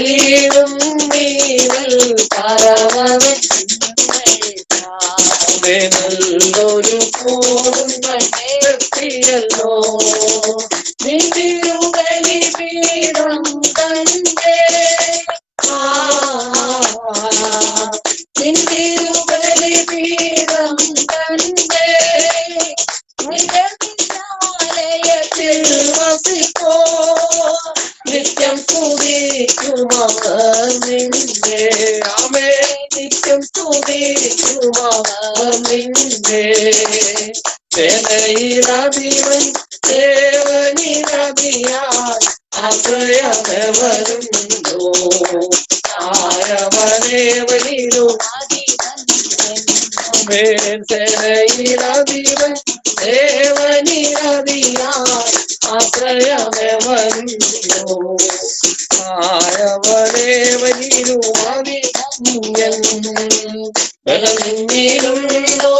വീഴും നീവൽ നല്ലൊരു പൂർണ്ണോ നിന്തിരുബലി പീഠം തന്റെ നിന്തിരുബലി പീഠം തന്റെ നിലയത്തിൽ വസിക്കോ നിത്യം സ്തുതിക്കുമവർ നിന്നെ ആമേ നിത്യം സ്തുതിക്കുമവർ നിന്നെ സേനയിലധിപൻ ദേവനിലധിയാൽ ആശ്രയമെവരുണ്ടോ ആയവനേവനിലും സേനയിലധിപൻ ദേവനിലധിയാൽ ആശ്രയമെവരുണ്ടോ ആയവനേവനിലും ബലമിന്നിലുണ്ടോ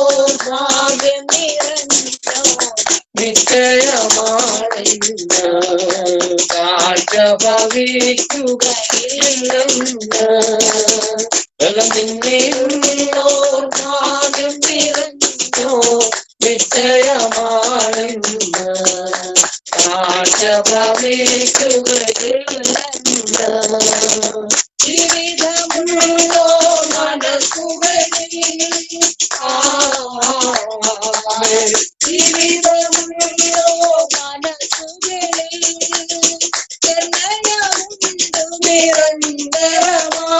ഭാഗ്യം നിറഞ്ഞോ നിശ്ചയമാണില്ല കാഴ്ച ഭവിക്കുകയില്ലെന്ന് ബലമിന്നിലുണ്ടോ ഭാഗ്യം നിറഞ്ഞോ നിശ്ചയമാണില്ല കാഴ്ച ഭവിക്കുകയില്ലെന്ന് ജീവിതമുള്ളോ മനസ്സുകളിൽ ജീവിതമുള്ളോ മനസ്സുകളിൽ നിർണയമുണ്ട് നിരന്തരമായി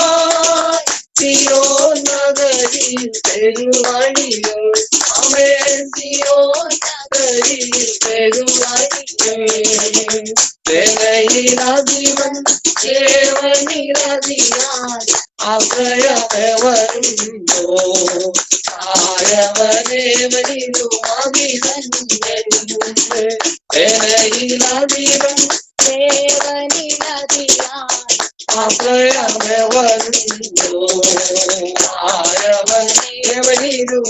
സിയോൻ നഗരിൽ പെരുവഴികൾ സിയോൻ നഗരിൽ പെരുവഴികൾ സേനയിലധിപൻ ദേവനിലധിയാൽ ആശ്രയമെവരുണ്ടോ ആയവനേവനിലും സേനയിലധിപൻ ദേവനിലധിയാൽ ആശ്രയമെവരുണ്ടോ ആയവനേവനിലും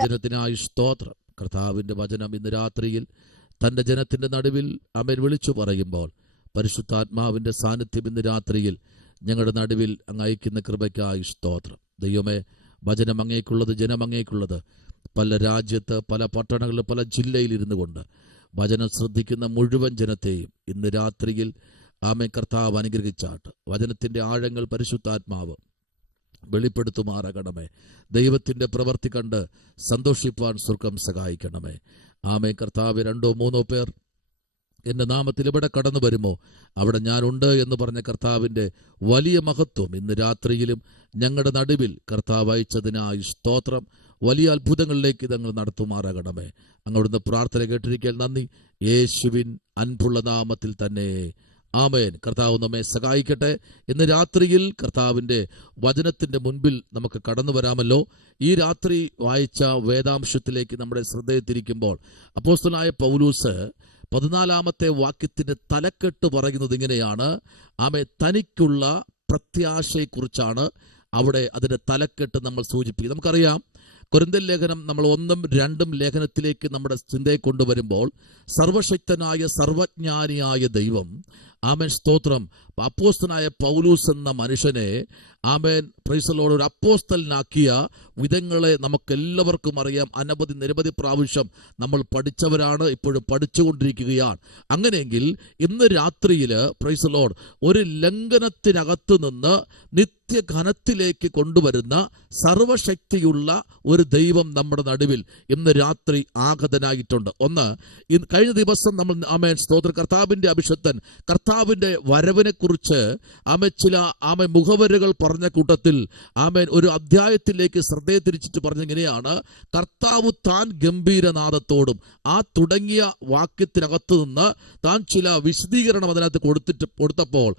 ജനത്തിനായി സ്തോത്രം. കർത്താവിന്റെ വചനം ഇന്ന് രാത്രിയിൽ തന്റെ ജനത്തിന്റെ നടുവിൽ അവൻ വിളിച്ചു പറയുമ്പോൾ പരിശുദ്ധാത്മാവിന്റെ സാന്നിധ്യം ഇന്ന് രാത്രിയിൽ ഞങ്ങളുടെ നടുവിൽ അങ്ങ് അയക്കുന്ന കൃപയ്ക്കായി സ്തോത്രം. ദൈവമേ, വചനം അങ്ങേക്കുള്ളത്, ജനം അങ്ങേക്കുള്ളത്. പല രാജ്യത്ത്, പല പട്ടണങ്ങളിൽ, പല ജില്ലയിൽ ഇരുന്നു കൊണ്ട് വചനം ശ്രദ്ധിക്കുന്ന മുഴുവൻ ജനത്തെയും ഇന്ന് രാത്രിയിൽ ആമേൻ കർത്താവ് അനുഗ്രഹിച്ചാട്ട് വചനത്തിന്റെ ആഴങ്ങൾ പരിശുദ്ധാത്മാവ് വെളിപ്പെടുത്തുമാറാകണമേ. ദൈവത്തിന്റെ പ്രവൃത്തി കണ്ട് സന്തോഷിപ്പാൻ സ്വർഗം സഹായിക്കണമേ. ആമേൻ കർത്താവ്, 2-3 പേർ എൻ്റെ നാമത്തിൽ ഇവിടെ കടന്നു വരുമോ അവിടെ ഞാനുണ്ട് എന്ന് പറഞ്ഞ കർത്താവിൻ്റെ വലിയ മഹത്വം ഇന്ന് രാത്രിയിലും ഞങ്ങളുടെ നടുവിൽ കർത്താവ് അയച്ചതിനായി സ്തോത്രം. വലിയ അത്ഭുതങ്ങളിലേക്ക് ഇതങ്ങൾ നടത്തുമാറാകണമേ. അങ്ങോട്ട് പ്രാർത്ഥന കേട്ടിരിക്കാൻ നന്ദി. യേശുവിൻ അൻപുള്ള നാമത്തിൽ തന്നെ ആമേൻ. കർത്താവ് നമ്മെ സഹായിക്കട്ടെ. ഇന്ന് രാത്രിയിൽ കർത്താവിൻ്റെ വചനത്തിൻ്റെ മുൻപിൽ നമുക്ക് കടന്നു വരാമല്ലോ. ഈ രാത്രി വായിച്ച വേദാംശത്തിലേക്ക് നമ്മുടെ ശ്രദ്ധയെ തിരിക്കുമ്പോൾ അപ്പോസ്തലനായ പൗലൂസ് 14-ാമത്തെ വാക്യത്തിന്റെ തലക്കെട്ട് പറയുന്നത് ഇങ്ങനെയാണ്. ആമേ, തനിക്കുള്ള പ്രത്യാശയെക്കുറിച്ചാണ് അവിടെ അതിന്റെ തലക്കെട്ട് നമ്മൾ സൂചിപ്പിക്കും. നമുക്കറിയാം, കൊരിന്ത്യൻ ലേഖനം നമ്മൾ 1-2 ലേഖനത്തിലേക്ക് നമ്മുടെ ചിന്തയെ കൊണ്ടുവരുമ്പോൾ സർവശക്തനായ സർവജ്ഞാനിയായ ദൈവം, ആമേൻ സ്തോത്രം, അപ്പോസ്തലനായ പൗലൂസ് എന്ന മനുഷ്യനെ ആമേൻ പ്രൈസ് ദി ലോർഡ് ഒരു അപ്പോസ്തലനാക്കിയ വിധങ്ങളെ നമുക്കെല്ലാവർക്കും അറിയാം. നിരവധി പ്രാവശ്യം നമ്മൾ പഠിച്ചവരാണ്, ഇപ്പോഴും പഠിച്ചുകൊണ്ടിരിക്കുകയാണ്. അങ്ങനെയെങ്കിൽ ഇന്ന് രാത്രിയിൽ പ്രൈസ് ദി ലോർഡ് ഒരു ലംഘനത്തിനകത്ത് നിന്ന് നിത്യഘനത്തിലേക്ക് കൊണ്ടുവരുന്ന സർവശക്തിയുള്ള ഒരു ദൈവം നമ്മുടെ നടുവിൽ ഇന്ന് രാത്രി ആഗതനായിട്ടുണ്ട്. ഒന്ന്, കഴിഞ്ഞ ദിവസം നമ്മൾ ആമേൻ സ്തോത്ര കർത്താവിന്റെ അഭിഷക്തൻ കർത്താവിന്റെ വരവിനെ കുറിച്ച് ചില മുഖവരുകൾ പറഞ്ഞ കൂട്ടത്തിൽ ആമേൻ ഒരു അധ്യായത്തിലേക്ക് ശ്രദ്ധയെ തിരിച്ചിട്ട് പറഞ്ഞിങ്ങനെയാണ്: കർത്താവ് താൻ ഗംഭീരനാദത്തോടും തുടങ്ങിയ വാക്യത്തിനകത്ത് നിന്ന് താൻ ചില വിശദീകരണം അതിനകത്ത് കൊടുത്തപ്പോൾ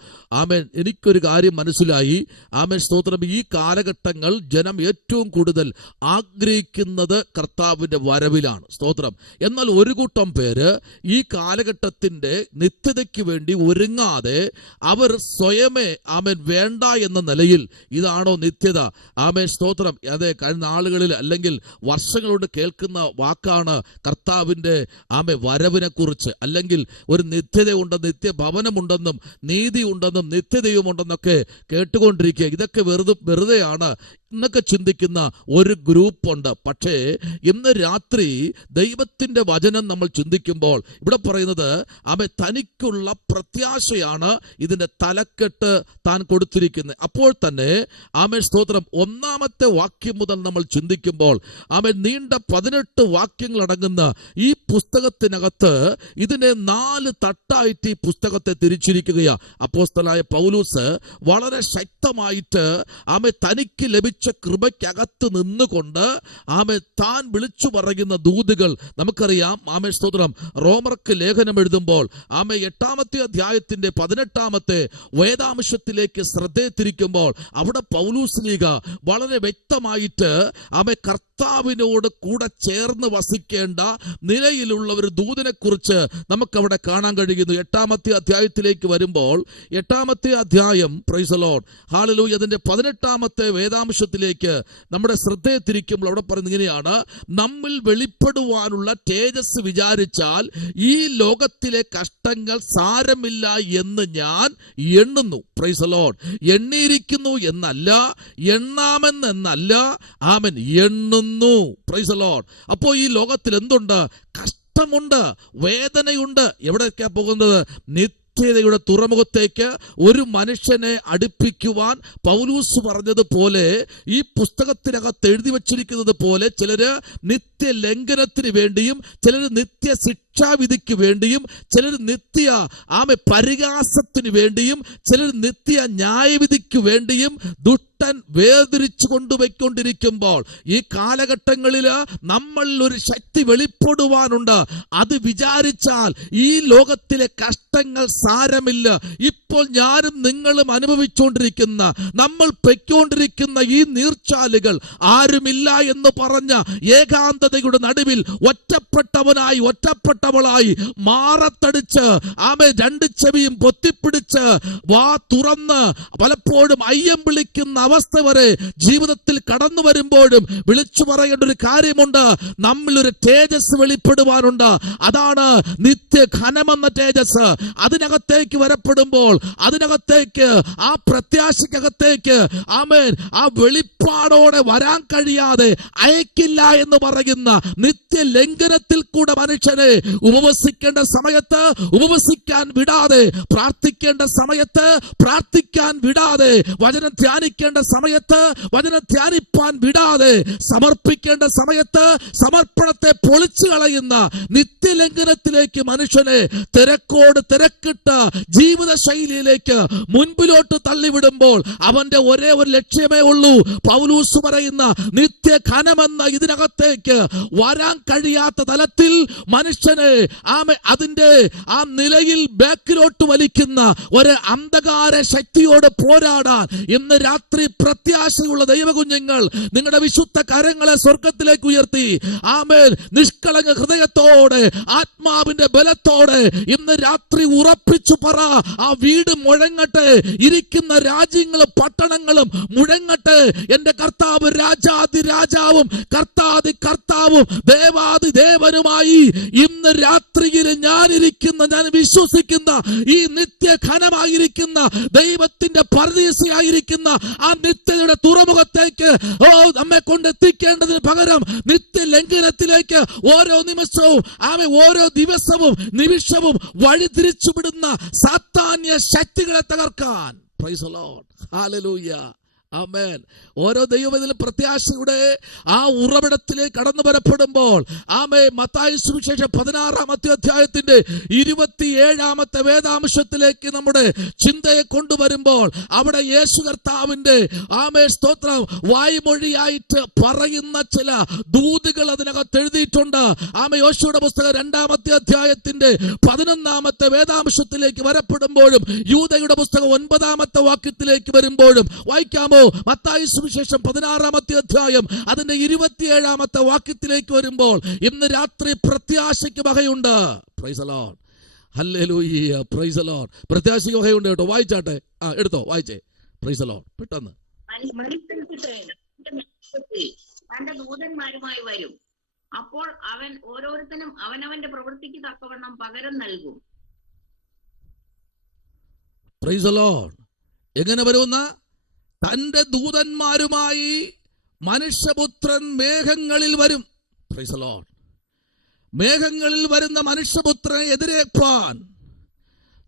ആമേൻ എനിക്കൊരു കാര്യം മനസ്സിലായി. ആമേൻ സ്തോത്രം, ഈ കാലഘട്ടങ്ങൾ ജനം ഏറ്റവും കൂടുതൽ ആഗ്രഹിക്കുന്നത് കർത്താവിന്റെ വരവിലാണ്. സ്തോത്രം. എന്നാൽ ഒരു കൂട്ടം പേര് ഈ കാലഘട്ടത്തിന്റെ നിത്യതയ്ക്ക് വേണ്ടി ഒരു ഒരുങ്ങാതെ അവർ സ്വയമേ ആമേൻ വേണ്ട എന്ന നിലയിൽ ഇതാണോ നിത്യത? ആമേൻ സ്തോത്രം. അതെ, കഴിഞ്ഞ നാളുകളിൽ അല്ലെങ്കിൽ വർഷങ്ങളോട് കേൾക്കുന്ന വാക്കാണ് കർത്താവിൻ്റെ വരവിനെ കുറിച്ച്, അല്ലെങ്കിൽ ഒരു നിത്യതയുണ്ടെന്നും നിത്യഭവനമുണ്ടെന്നും നീതി ഉണ്ടെന്നും നിത്യതയുമുണ്ടെന്നൊക്കെ കേട്ടുകൊണ്ടിരിക്കുക. ഇതൊക്കെ വെറുതെയാണ് എന്നൊക്കെ ചിന്തിക്കുന്ന ഒരു ഗ്രൂപ്പുണ്ട്. പക്ഷേ ഇന്ന് രാത്രി ദൈവത്തിന്റെ വചനം നമ്മൾ ചിന്തിക്കുമ്പോൾ ഇവിടെ പറയുന്നത് തനിക്കുള്ള പ്രത്യാശയാണ് ഇതിന്റെ തലക്കെട്ട് താൻ കൊടുത്തിരിക്കുന്നത്. അപ്പോൾ തന്നെ സ്തോത്രം, ഒന്നാമത്തെ വാക്യം മുതൽ നമ്മൾ ചിന്തിക്കുമ്പോൾ നീണ്ട 18 വാക്യങ്ങൾ അടങ്ങുന്ന ഈ പുസ്തകത്തിനകത്ത് ഇതിനെ 4 തട്ടായിട്ട് ഈ പുസ്തകത്തെ തിരിച്ചിരിക്കുകയാണ്. അപ്പോസ്തലനായ പൗലോസ് വളരെ ശക്തമായിട്ട് തനിക്ക് ലഭിച്ച കൃപയ്ക്കകത്ത് നിന്നുകൊണ്ട് താൻ വിളിച്ചു പറയുന്ന ദൂതുകൾ നമുക്കറിയാം. സ്തോത്രം, റോമർക്ക് ലേഖനം എഴുതുമ്പോൾ 8-ാമത്തെ അധ്യായത്തിന്റെ 18-ാമത്തെ വേദാംശത്തിലേക്ക് ശ്രദ്ധയെ തിരിക്കുമ്പോൾ അവിടെ പൗലോസ് ലീഗ വളരെ വ്യക്തമായിട്ട് കർത്താവിനോട് കൂടെ ചേർന്ന് വസിക്കേണ്ട നിലയിലുള്ള ഒരു ദൂതനെ കുറിച്ച് നമുക്കവിടെ കാണാൻ കഴിയുന്നു. 8-ാമത്തെ അധ്യായത്തിലേക്ക് വരുമ്പോൾ 8-ാമത്തെ അധ്യായം, പ്രൈസ് ദി ലോർഡ്, ഹല്ലേലൂയ, അതിന്റെ 18-ാമത്തെ വേദാംശത്തിലേക്ക് നമ്മുടെ ശ്രദ്ധയെ തിരിക്കുമ്പോൾ അവിടെ പറയുന്നത് ഇങ്ങനെയാണ്: നമ്മിൽ വെളിപ്പെടുവാനുള്ള തേജസ് വിചാരിച്ചാൽ ഈ ലോകത്തിലെ കഷ്ടങ്ങൾ സാരമില്ല എന്ന് ഞാൻ എണ്ണുന്നു. Praise the lord. എണ്ണിയിരിക്കുന്നു എന്നല്ല, എണ്ണാമെന്നല്ല, ആമേൻ, എണ്ണുന്നു. Praise the lord. അപ്പോൾ ഈ ലോകത്തിൽ എന്തുണ്ട്? കഷ്ടമുണ്ട്, വേദനയുണ്ട്. എവിടേക്കാ പോകുന്നത്? നിത്യതയുടെ തുറമുഖത്തേക്ക് ഒരു മനുഷ്യനെ അടുപ്പിക്കുവാൻ പൗലോസ് പറഞ്ഞതുപോലെ ഈ പുസ്തകത്തിനകത്ത് എഴുതി വച്ചിരിക്കുന്നത് പോലെ ചിലര് നിത്യ ലംഘനത്തിന് വേണ്ടിയും, ചിലര് നിത്യ ശിക്ഷാവിധിക്ക് വേണ്ടിയും, ചിലർ നിത്യ പരിഹാസത്തിന് വേണ്ടിയും, ചിലർ നിത്യ ന്യായവിധിക്ക് വേണ്ടിയും ദുഷ്ടൻ വേർതിരിച്ചു കൊണ്ടുപോയിക്കൊണ്ടിരിക്കുമ്പോൾ ഈ കാലഘട്ടങ്ങളിൽ നമ്മൾ ഒരു ശക്തി വെളിപ്പെടുവാനുണ്ട്. അത് വിചാരിച്ചാൽ ഈ ലോകത്തിലെ കഷ്ടങ്ങൾ സാരമില്ല. ഇപ്പോൾ ഞാനും നിങ്ങളും അനുഭവിച്ചുകൊണ്ടിരിക്കുന്ന, നമ്മൾ പൊയ്ക്കൊണ്ടിരിക്കുന്ന ഈ നീർച്ചാലുകൾ ആരുമില്ല എന്ന് പറഞ്ഞ ഏകാന്തതയുടെ നടുവിൽ ഒറ്റപ്പെട്ടവനായി ഒറ്റപ്പെട്ടവളായി മാറത്തടിച്ച് രണ്ട് ചെവിയും പൊത്തിപ്പിടിച്ച് വാ തുറന്ന് പലപ്പോഴും അയ്യം വിളിക്കുന്ന അവസ്ഥ വരെ ജീവിതത്തിൽ കടന്നു വരുമ്പോഴും വിളിച്ചു പറയേണ്ട ഒരു കാര്യമുണ്ട്: നമ്മിലൊരു തേജസ് വെളിപ്പെടുവാനുണ്ട്. അതാണ് നിത്യഘനമെന്ന തേജസ്. അതിനകത്തേക്ക് വരപ്പെടുമ്പോൾ, അതിനകത്തേക്ക്, ആ പ്രത്യാശയ്ക്കകത്തേക്ക് ആ വെളിപ്പാടോടെ വരാൻ കഴിയാതെ അയക്കില്ല എന്ന് പറയുന്ന നിത്യ ലംഘനത്തിൽ കൂടെ മനുഷ്യനെ ഉപവസിക്കേണ്ട സമയത്ത് ഉപവസിക്കാൻ വിടാതെ, പ്രാർത്ഥിക്കേണ്ട സമയത്ത് പ്രാർത്ഥിക്കാൻ വിടാതെ, വചനം ധ്യാനിക്കേണ്ട സമയത്ത് വചനം ധ്യാനിപ്പാൻ വിടാതെ, സമർപ്പിക്കേണ്ട സമയത്ത് സമർപ്പണത്തെ പൊളിച്ചു കളയുന്ന നിത്യലംഘനത്തിലേക്ക് മനുഷ്യനെ തിരക്കോട് തിരക്കിട്ട് ജീവിത ശൈലിയിലേക്ക് മുൻപിലോട്ട് തള്ളിവിടുമ്പോൾ അവന്റെ ഒരേ ഒരു ലക്ഷ്യമേ ഉള്ളൂ. പൗലോസ് പറയുന്ന നിത്യഘനമെന്ന ഇതിനകത്തേക്ക് വരാൻ കഴിയാത്ത തലത്തിൽ മനുഷ്യനെ അതിന്റെ ആ നിലയിൽ ബാക്കിലോട്ട് വലിക്കുന്ന ഒരു അന്ധകാര ശക്തിയോട് പോരാടാൻ ഇന്ന് രാത്രി പ്രത്യാശയുള്ള ദൈവകുഞ്ഞുങ്ങൾ നിങ്ങളുടെ വിശുദ്ധ കരങ്ങളെ സ്വർഗത്തിലേക്ക് ഉയർത്തി നിഷ്കളങ്ക ഹൃദയത്തോടെ ആത്മാവിന്റെ ബലത്തോടെ ഇന്ന് രാത്രി ഉറപ്പിച്ചു പറ: ആ വീട് മുഴങ്ങട്ടെ, ഇരിക്കുന്ന രാജ്യങ്ങളും പട്ടണങ്ങളും മുഴങ്ങട്ടെ. എന്റെ കർത്താവ് രാജാതി രാജാവും കർത്താതി കർത്താവും ദേവാതി ദേവനുമായി ഇന്ന് രാത്രിയിൽ ഞാൻ വിശ്വസിക്കുന്ന ഈ നിത്യഘനമായിരിക്കുന്ന ദൈവത്തിന്റെ പരദീസയായിരിക്കുന്ന ആ നിത്യതയുടെ തുറമുഖത്തേക്ക് നമ്മെ കൊണ്ടെത്തിക്കേണ്ടതിന് പകരം നിത്യ ലംഘനത്തിലേക്ക് ഓരോ നിമിഷവും ഓരോ ദിവസവും നിമിഷവും വഴിതിരിച്ചുവിടുന്ന സാത്താന്യ ശക്തികളെ തകർക്കാൻ. Price the lord. ഹല്ലേലൂയ. ആമേൻ. ഓരോ ദൈവത്തിലും പ്രത്യാശയുടെ ആ ഉറവിടത്തിലേക്ക് കടന്നു വരപ്പെടുമ്പോൾ മത്തായി സുവിശേഷം 16-ാമത്തെ അധ്യായത്തിന്റെ 27-ാമത്തെ വേദാംശത്തിലേക്ക് നമ്മുടെ ചിന്തയെ കൊണ്ടുവരുമ്പോൾ അവിടെ യേശു കർത്താവിന്റെ സ്തോത്രം വായ്മൊഴിയായിട്ട് പറയുന്ന ചില ദൂതുകൾ അതിനകത്ത് എഴുതിയിട്ടുണ്ട്. യോശുവയുടെ പുസ്തകം 2-ാമത്തെ അധ്യായത്തിന്റെ 11-ാമത്തെ വേദാംശത്തിലേക്ക് വരപ്പെടുമ്പോഴും യൂദയുടെ പുസ്തകം 9-ാമത്തെ വാക്യത്തിലേക്ക് വരുമ്പോഴും വായിക്കാമോ? മത്തായി സുവിശേഷം 16-ാമത്തെ അധ്യായം അതിന്റെ 27-ാമത്തെ വാക്യത്തിലേക്ക് വരുമ്പോൾ ഇന്ന് രാത്രി പ്രത്യാശയ്ക്ക് വകയുണ്ട്. Praise the lord. ഹല്ലേലൂയ, പ്രൈസ് ദി ലോർഡ്. പ്രത്യാശ യോഹയുണ്ട് കേട്ടോ, വായിച്ചാട്ടെ. എടുത്തോ, വായിച്ചേ. Praise the lord. പെട്ടെന്ന്. തന്റെ ദൂതന്മാരുമായി വരും. അപ്പോൾ അവൻ ഓരോരുത്തനും അവനവന്റെ പ്രവൃത്തിക്ക് തക്കവണ്ണം പകരം നൽകും. Price the Lord. എങ്ങനെ വരുമെന്ന? തന്റെ ദൂതന്മാരുമായി മനുഷ്യപുത്രൻ മേഘങ്ങളിൽ വരും. Price the Lord. മേഘങ്ങളിൽ വരുന്ന മനുഷ്യപുത്രനെ എതിരേൽപ്പാൻ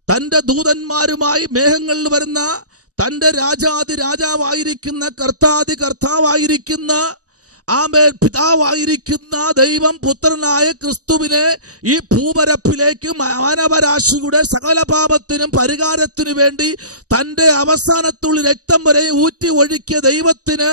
തന്റെ ദൂതന്മാരുമായി മേഘങ്ങളിൽ വരുന്ന തന്റെ രാജാതി രാജാവായിരിക്കുന്ന കർത്താതി കർത്താവായിരിക്കുന്ന ആമേൻ പിതാവായിരിക്കുന്ന ദൈവം പുത്രനായ ക്രിസ്തുവിനെ ഈ ഭൂപരപ്പിലേക്ക് മാനവരാശിയുടെ സകല പാപത്തിനും പരിഹാരത്തിനു വേണ്ടി തന്റെ അവസാനത്തുള്ള രക്തം വരെ ഊറ്റി ഒഴുക്കിയ ദൈവത്തിന്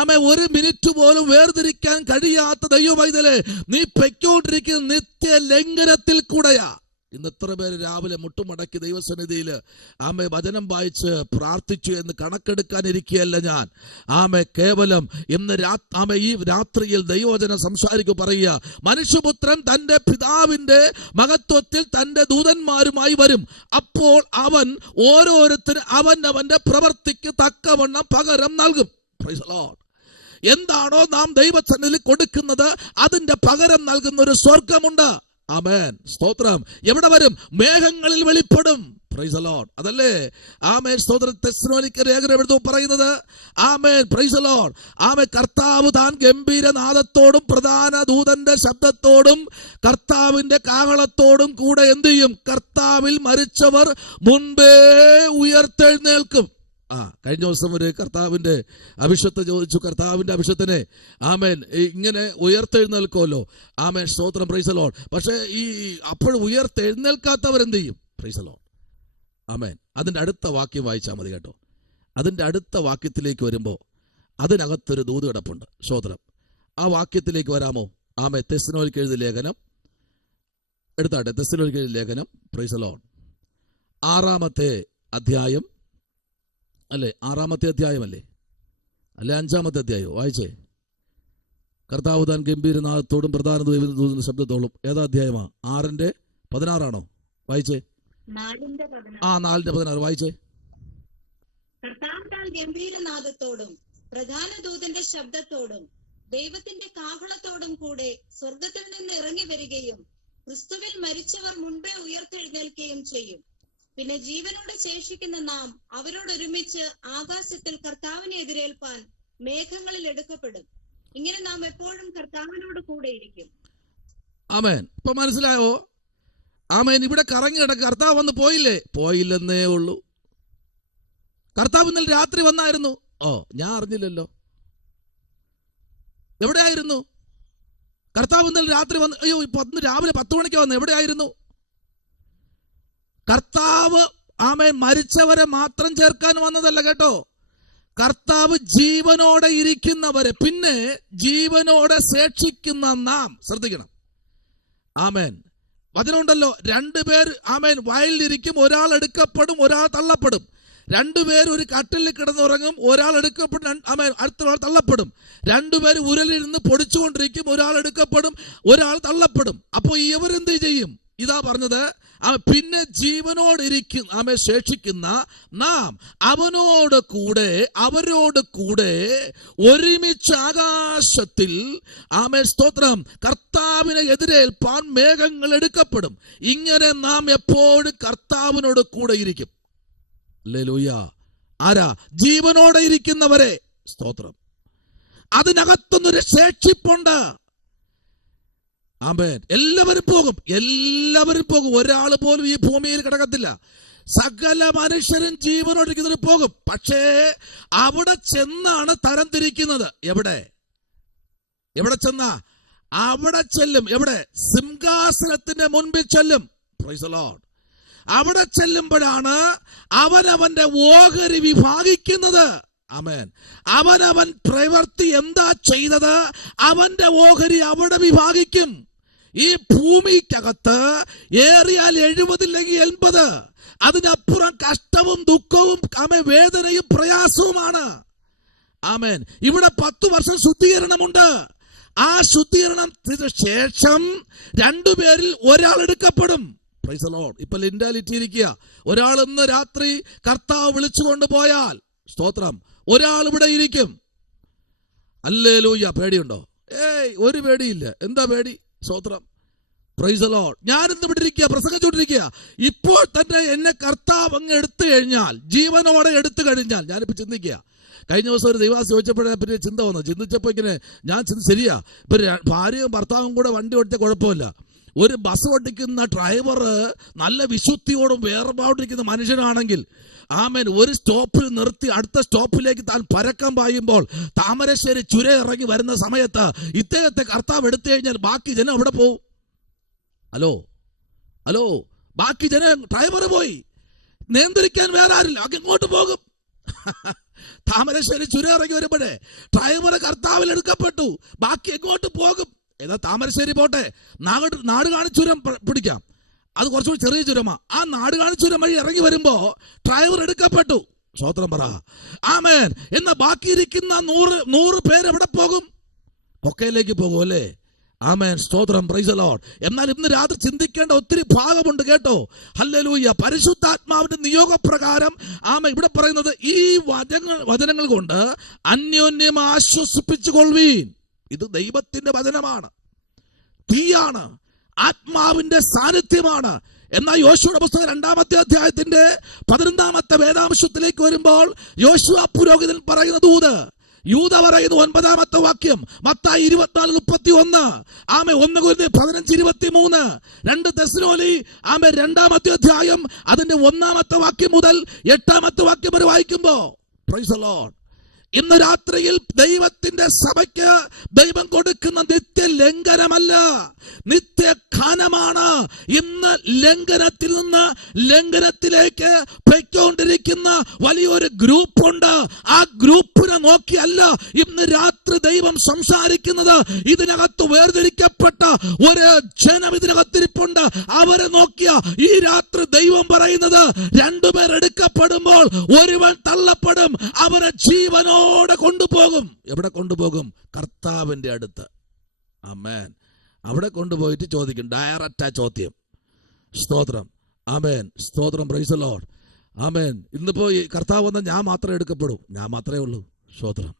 ആമേ ഒരു മിനിറ്റ് പോലും വേർതിരിക്കാൻ കഴിയാത്ത ദൈവവൈതലേ, നീ പൊയ്ക്കൊണ്ടിരിക്കുന്ന നിത്യ ലംഘനത്തിൽ കൂടെയാ. ഇന്ന് എത്ര പേര് രാവിലെ മുട്ടുമടക്കി ദൈവസന്നിധിയിൽ ആമേ വചനം വായിച്ച് പ്രാർത്ഥിച്ചു എന്ന് കണക്കെടുക്കാനിരിക്കുകയല്ല ഞാൻ. ആമേ കേവലം ഇന്ന് ആമേ ഈ രാത്രിയിൽ ദൈവവചനം സംസാരിക്കുക പറയുക, മനുഷ്യപുത്രൻ തന്റെ പിതാവിന്റെ മഹത്വത്തിൽ തന്റെ ദൂതന്മാരുമായി വരും. അപ്പോൾ അവൻ ഓരോരുത്തരും അവന്റെ പ്രവൃത്തിക്ക് തക്കവണ്ണം പകരം നൽകും. Price the Lord. എന്താണോ നാം ദൈവസന്നിധിയിൽ കൊടുക്കുന്നത് അതിന്റെ പകരം നൽകുന്ന ഒരു സ്വർഗമുണ്ട്. ആമേൻ, സ്തോത്രം. എവിടെ വരും? മേഘങ്ങളിൽ വെളിപ്പെടും. Praise the lord. അതല്ലേ ആമേൻ, സ്തോത്രം. തെസ്സലോനിക്ക ലേഖനം എഴുതുമ്പോൾ പറയുന്നത് ആമേൻ, പ്രൈസ് ദി ലോർഡ്. ആമേൻ, കർത്താവ് താൻ ഗംഭീരനാദത്തോടും പ്രധാന ദൂതന്റെ ശബ്ദത്തോടും കർത്താവിന്റെ കാഹളത്തോടും കൂടെ എന്ത് ചെയ്യും? കർത്താവിൽ മരിച്ചവർ മുൻപേ ഉയർത്തെഴുന്നേൽക്കും. കഴിഞ്ഞ ദിവസം ഒരു കർത്താവിന്റെ അഭിഷേകത്തെ ചോദിച്ചു. കർത്താവിന്റെ അഭിഷേകത്തിനെ ആമേൻ ഇങ്ങനെ ഉയർത്തെഴുന്നേൽക്കുമല്ലോ. ആമേൻ, സ്തോത്രം. Praise the lord. പക്ഷേ ഈ അപ്പോഴും ഉയർത്തെഴുന്നേൽക്കാത്തവരെന്ത് ചെയ്യും? Praise the lord. ആമേൻ. അതിന്റെ അടുത്ത വാക്യം വായിച്ചാൽ മതി കേട്ടോ. അതിന്റെ അടുത്ത വാക്യത്തിലേക്ക് വരുമ്പോൾ അതിനകത്തൊരു ദൂത് കിടപ്പുണ്ട്. സ്തോത്രം. ആ വാക്യത്തിലേക്ക് വരാമോ? ആമേൻ. തെസ്സലോനിക്ക എഴുതിയ ലേഖനം എടുത്താട്ടെ. തെസ്സലോനിക്ക എഴുതിയ ലേഖനം, പ്രൈസ് ദി ലോർഡ്, 6-ാമത്തെ അധ്യായം അല്ലേ? 6-ാമത്തെ അധ്യായമല്ലേ? അല്ലെ 5-ാമത്തെ അധ്യായം? വായിച്ചേ. കർത്താവ് താൻ ഗംഭീരനാദത്തോടും പ്രധാന ദൂതന്റെ ശബ്ദത്തോടും. ഏതാ അധ്യായമാ? 6:16 വായിച്ചേ. 4:16 വായിച്ചേ. കർത്താവ് താൻ ഗംഭീരനാദത്തോടും പ്രധാന ദൂതന്റെ ശബ്ദത്തോടും ദൈവത്തിന്റെ കാഹളത്തോടും കൂടെ സ്വർഗത്തിൽ നിന്ന് ഇറങ്ങി വരികയും ക്രിസ്തുവിൽ മരിച്ചവർ മുൻപേ ഉയർത്തെഴുന്നേൽക്കുകയും ചെയ്യും. പിന്നെ ജീവനോടെ ശേഷിക്കുന്ന നാം അവരോടൊരുമിച്ച് ആകാശത്തിൽ കർത്താവിനെ എതിരേൽപ്പാൻ മേഘങ്ങളിൽ എടുക്കപ്പെടും. ഇങ്ങനെ നാം എപ്പോഴും കർത്താവിനോട് കൂടെ ഇരിക്കും. ആമേൻ. ഇപ്പൊ മനസ്സിലായോ? ആമേൻ. ഇവിടെ കറങ്ങി കിടക്ക. കർത്താവ് വന്ന് പോയില്ലേ? പോയില്ലെന്നേ ഉള്ളൂ. കർത്താവ് ഇന്നലെ രാത്രി വന്നായിരുന്നു. ഞാൻ അറിഞ്ഞില്ലല്ലോ. എവിടെയായിരുന്നു കർത്താവ്? ഇന്നലെ രാത്രി വന്ന്, അയ്യോ ഇന്ന് രാവിലെ 10 മണിക്ക് വന്ന്. എവിടെയായിരുന്നു കർത്താവ്? ആമേൻ. മരിച്ചവരെ മാത്രം ചേർക്കാൻ വന്നതല്ല കേട്ടോ. കർത്താവ് ജീവനോടെ ഇരിക്കുന്നവരെ, പിന്നെ ജീവനോടെ ശേഷിക്കുന്ന നാം ശ്രദ്ധിക്കണം. ആമേൻ. വചനമുണ്ടല്ലോ, 2 പേർ ആമേൻ വയലിലിരിക്കും, ഒരാൾ എടുക്കപ്പെടും, ഒരാൾ തള്ളപ്പെടും. 2 പേർ ഒരു കട്ടിലിൽ കിടന്നുറങ്ങും, ഒരാൾ എടുക്കപ്പെടും, ആമേൻ, അടുത്ത ആൾ തള്ളപ്പെടും. 2 പേർ ഉരലിരുന്ന് പൊടിച്ചുകൊണ്ടിരിക്കും, ഒരാൾ എടുക്കപ്പെടും, ഒരാൾ തള്ളപ്പെടും. അപ്പൊ ഇവരെന്ത് ചെയ്യും? ഇതാ പറഞ്ഞത്, പിന്നെ ജീവനോടിരിക്കുന്ന ആമേ ശേഷിക്കുന്ന നാം അവനോട് കൂടെ അവരോട് കൂടെ ഒരുമിച്ച് ആകാശത്തിൽ ആമേ സ്തോത്രം കർത്താവിനെ എതിരേൽപ്പാൻ മേഘങ്ങൾ എടുക്കപ്പെടും. ഇങ്ങനെ നാം എപ്പോഴും കർത്താവിനോട് കൂടെ ഇരിക്കും. ഹല്ലേലൂയ. ആരാ? ജീവനോടെ ഇരിക്കുന്നവരെ. സ്തോത്രം. അതിനകത്തൊന്നൊരു ശേഷിപ്പുണ്ട്. ആമേൻ. എല്ലാവരും പോകും, എല്ലാവരും പോകും. ഒരാൾ പോലും ഈ ഭൂമിയിൽ കിടക്കത്തില്ല. സകല മനുഷ്യരും ജീവനോടിരിക്കുന്നവർ പോകും. പക്ഷേ അവിടെ ചെന്നാണ് തരം തിരിക്കുന്നത്. എവിടെ ചെന്നാ? അവിടെ ചെല്ലും. എവിടെ? സിംഹാസനത്തിന്റെ മുൻപിൽ ചെല്ലും. Price the Lord. അവിടെ ചെല്ലുമ്പോഴാണ് അവനവന്റെ ഓഹരി വിഭാഗിക്കുന്നത്. ആമേൻ. അവനവൻ പ്രവൃത്തി എന്താ ചെയ്തത് അവന്റെ ഓഹരി അവിടെ വിഭാഗിക്കും. ഈ ഭൂമിക്കകത്ത് ഏറിയാൽ 70 അല്ലെങ്കിൽ 80, അതിനപ്പുറം കഷ്ടവും ദുഃഖവും വേദനയും പ്രയാസവുമാണ്. ആമേൻ. ഇവിടെ 10 വർഷം ശുദ്ധീകരണമുണ്ട്. ആ ശുദ്ധീകരണത്തിന് ശേഷം 2 പേരിൽ ഒരാൾ എടുക്കപ്പെടും. Price the Lord. ഇപ്പൊ ലിൻഡാലിറ്റിയിരിക്കുക. ഒരാൾ ഇന്ന് രാത്രി കർത്താവ് വിളിച്ചുകൊണ്ട് പോയാൽ സ്തോത്രം, ഒരാൾ ഇവിടെ ഇരിക്കും. ഹല്ലേലൂയ. പേടിയുണ്ടോ? ഒരു പേടിയില്ല. എന്താ പേടി? സ്തോത്രം, പ്രൈസ് ദി ലോർഡ്. ഞാനിന്ന് ഇവിടെ ഇരിക്കുക, പ്രസംഗിച്ചുകൊണ്ടിരിക്കുക. ഇപ്പോൾ തന്നെ എന്നെ കർത്താവ് അങ്ങ് എടുത്തു കഴിഞ്ഞാൽ, ജീവനോടെ എടുത്തു കഴിഞ്ഞാൽ, ഞാനിപ്പോ ചിന്തിക്കുക. കഴിഞ്ഞ ദിവസം ഒരു ദൈവാസി ചോദിച്ചപ്പോഴേ പിന്നെ ചിന്ത വന്നു. ചിന്തിച്ചപ്പോൾ ഇങ്ങനെ ഞാൻ ശരിയാ, ഇപ്പൊ ഭാര്യയും ഭർത്താവും കൂടെ വണ്ടി ഓടിച്ച കുഴപ്പമില്ല. ഒരു ബസ് ഓടിക്കുന്ന ഡ്രൈവർ നല്ല വിശുദ്ധിയോടും വേർപാടിരിക്കുന്ന മനുഷ്യനാണെങ്കിൽ ആമേൻ, ഒരു സ്റ്റോപ്പിൽ നിർത്തി അടുത്ത സ്റ്റോപ്പിലേക്ക് താൻ പരക്കം പായുമ്പോൾ താമരശ്ശേരി ചുര ഇറങ്ങി വരുന്ന സമയത്ത് ഇദ്ദേഹത്തെ കർത്താവ് എടുത്തു കഴിഞ്ഞാൽ ബാക്കി ജനം അവിടെ പോവും. ഹലോ, ബാക്കി ജനം, ഡ്രൈവർ പോയി, നിയന്ത്രിക്കാൻ വേറെ ആരില്ല, അങ്ങോട്ട് പോകും. താമരശ്ശേരി ചുരം ഇറങ്ങി വരുമ്പോഴേ ഡ്രൈവർ കർത്താവിൽ എടുക്കപ്പെട്ടു, ബാക്കി എങ്ങോട്ട് പോകും? ഏതാ താമരശ്ശേരി പോട്ടെ, നാട് കാണിച്ചുരം പിടിക്കാം, അത് കുറച്ചുകൂടി ചെറിയ ചുരമാ. ആ നാട് കാണിച്ചുരം വഴി ഇറങ്ങി വരുമ്പോ ഡ്രൈവർ എടുക്കപ്പെട്ടു. സ്തോത്രം പറ, ആമേൻ. എന്നാ ബാക്കിയിരിക്കുന്ന 100 പേര് എവിടെ പോകും? കൊക്കയിലേക്ക് പോകും അല്ലേ? ആമേൻ, സ്തോത്രം, പ്രൈസ് ദി ലോർഡ്. എന്നാൽ ഇന്ന് രാത്രി ചിന്തിക്കേണ്ട ഒത്തിരി ഭാഗമുണ്ട് കേട്ടോ. ഹല്ലേലൂയ. പരിശുദ്ധാത്മാവിന്റെ നിയോഗപ്രകാരം ആമേൻ ഇവിടെ പറയുന്നത് ഈ വചനങ്ങൾ കൊണ്ട് അന്യോന്യം ആശ്വസിപ്പിച്ചു കൊള്ളുവീൻ. ഇത് ദൈവത്തിന്റെ വചനമാണ്, തീയാണ്, ആത്മാവിന്റെ സാന്നിധ്യമാണ്. എന്നാൽ യോശുവയുടെ പുസ്തകം 2-ാമത്തെ അധ്യായത്തിന്റെ 11-ാമത്തെ വേദാംശത്തിലേക്ക് വരുമ്പോൾ യോശുവ പുരോഹിതൻ പറയുന്ന ദൂത്, യൂദ പറയുന്നു 9-ാമത്തെ വാക്യം, മത്തായി 24:31, ആമേ 1 കൊരിന്ത്യർ 15:23, 2 തെസ്സലോനി ആമേ 2-ാമത്തെ അധ്യായം അതിന്റെ 1-ാമത്തെ വാക്യം മുതൽ 8-ാമത്തെ വാക്യം വരെ വായിക്കുമ്പോ പ്രൈസ് ദി ലോർഡ്, ഇന്ന് രാത്രിയിൽ ദൈവത്തിന്റെ സഭയ്ക്ക് ദൈവം കൊടുക്കുന്ന നിത്യ ലംഘനമല്ല, നിത്യഖാനമാണ്. ഇന്ന് ലംഘനത്തിൽ നിന്ന് ലംഘനത്തിലേക്ക് പൊയ്ക്കൊണ്ടിരിക്കുന്ന വലിയൊരു ഗ്രൂപ്പുണ്ട്. ആ ഗ്രൂപ്പിനെ നോക്കിയല്ല ഇന്ന് രാത്രി ദൈവം സംസാരിക്കുന്നത്. ഇതിനകത്ത് വേർതിരിക്കപ്പെട്ട ഒരു ജനം ഇതിനകത്തിരിപ്പുണ്ട്. അവരെ നോക്കിയ ഈ രാത്രി ദൈവം പറയുന്നത്, 2 പേർ എടുക്കപ്പെടുമ്പോൾ ഒരുവൻ തള്ളപ്പെടും, അവരെ ജീവനോടെ കൊണ്ടുപോകും. എവിടെ കൊണ്ടുപോകും? കർത്താവിന്റെ അടുത്ത്. ആമേൻ. അവിടെ കൊണ്ടുപോയിട്ട് ചോദിക്കും, ഡയറക്റ്റാ ചോദ്യം. സ്തോത്രം, ആമേൻ, സ്തോത്രം, പ്രൈസ് ദി ലോർഡ്, ആമേൻ. ഇന്നിപ്പോ ഈ കർത്താവ് വന്നാൽ ഞാൻ മാത്രമേ എടുക്കപ്പെടൂ, ഞാൻ മാത്രമേ ഉള്ളൂ. സ്തോത്രം,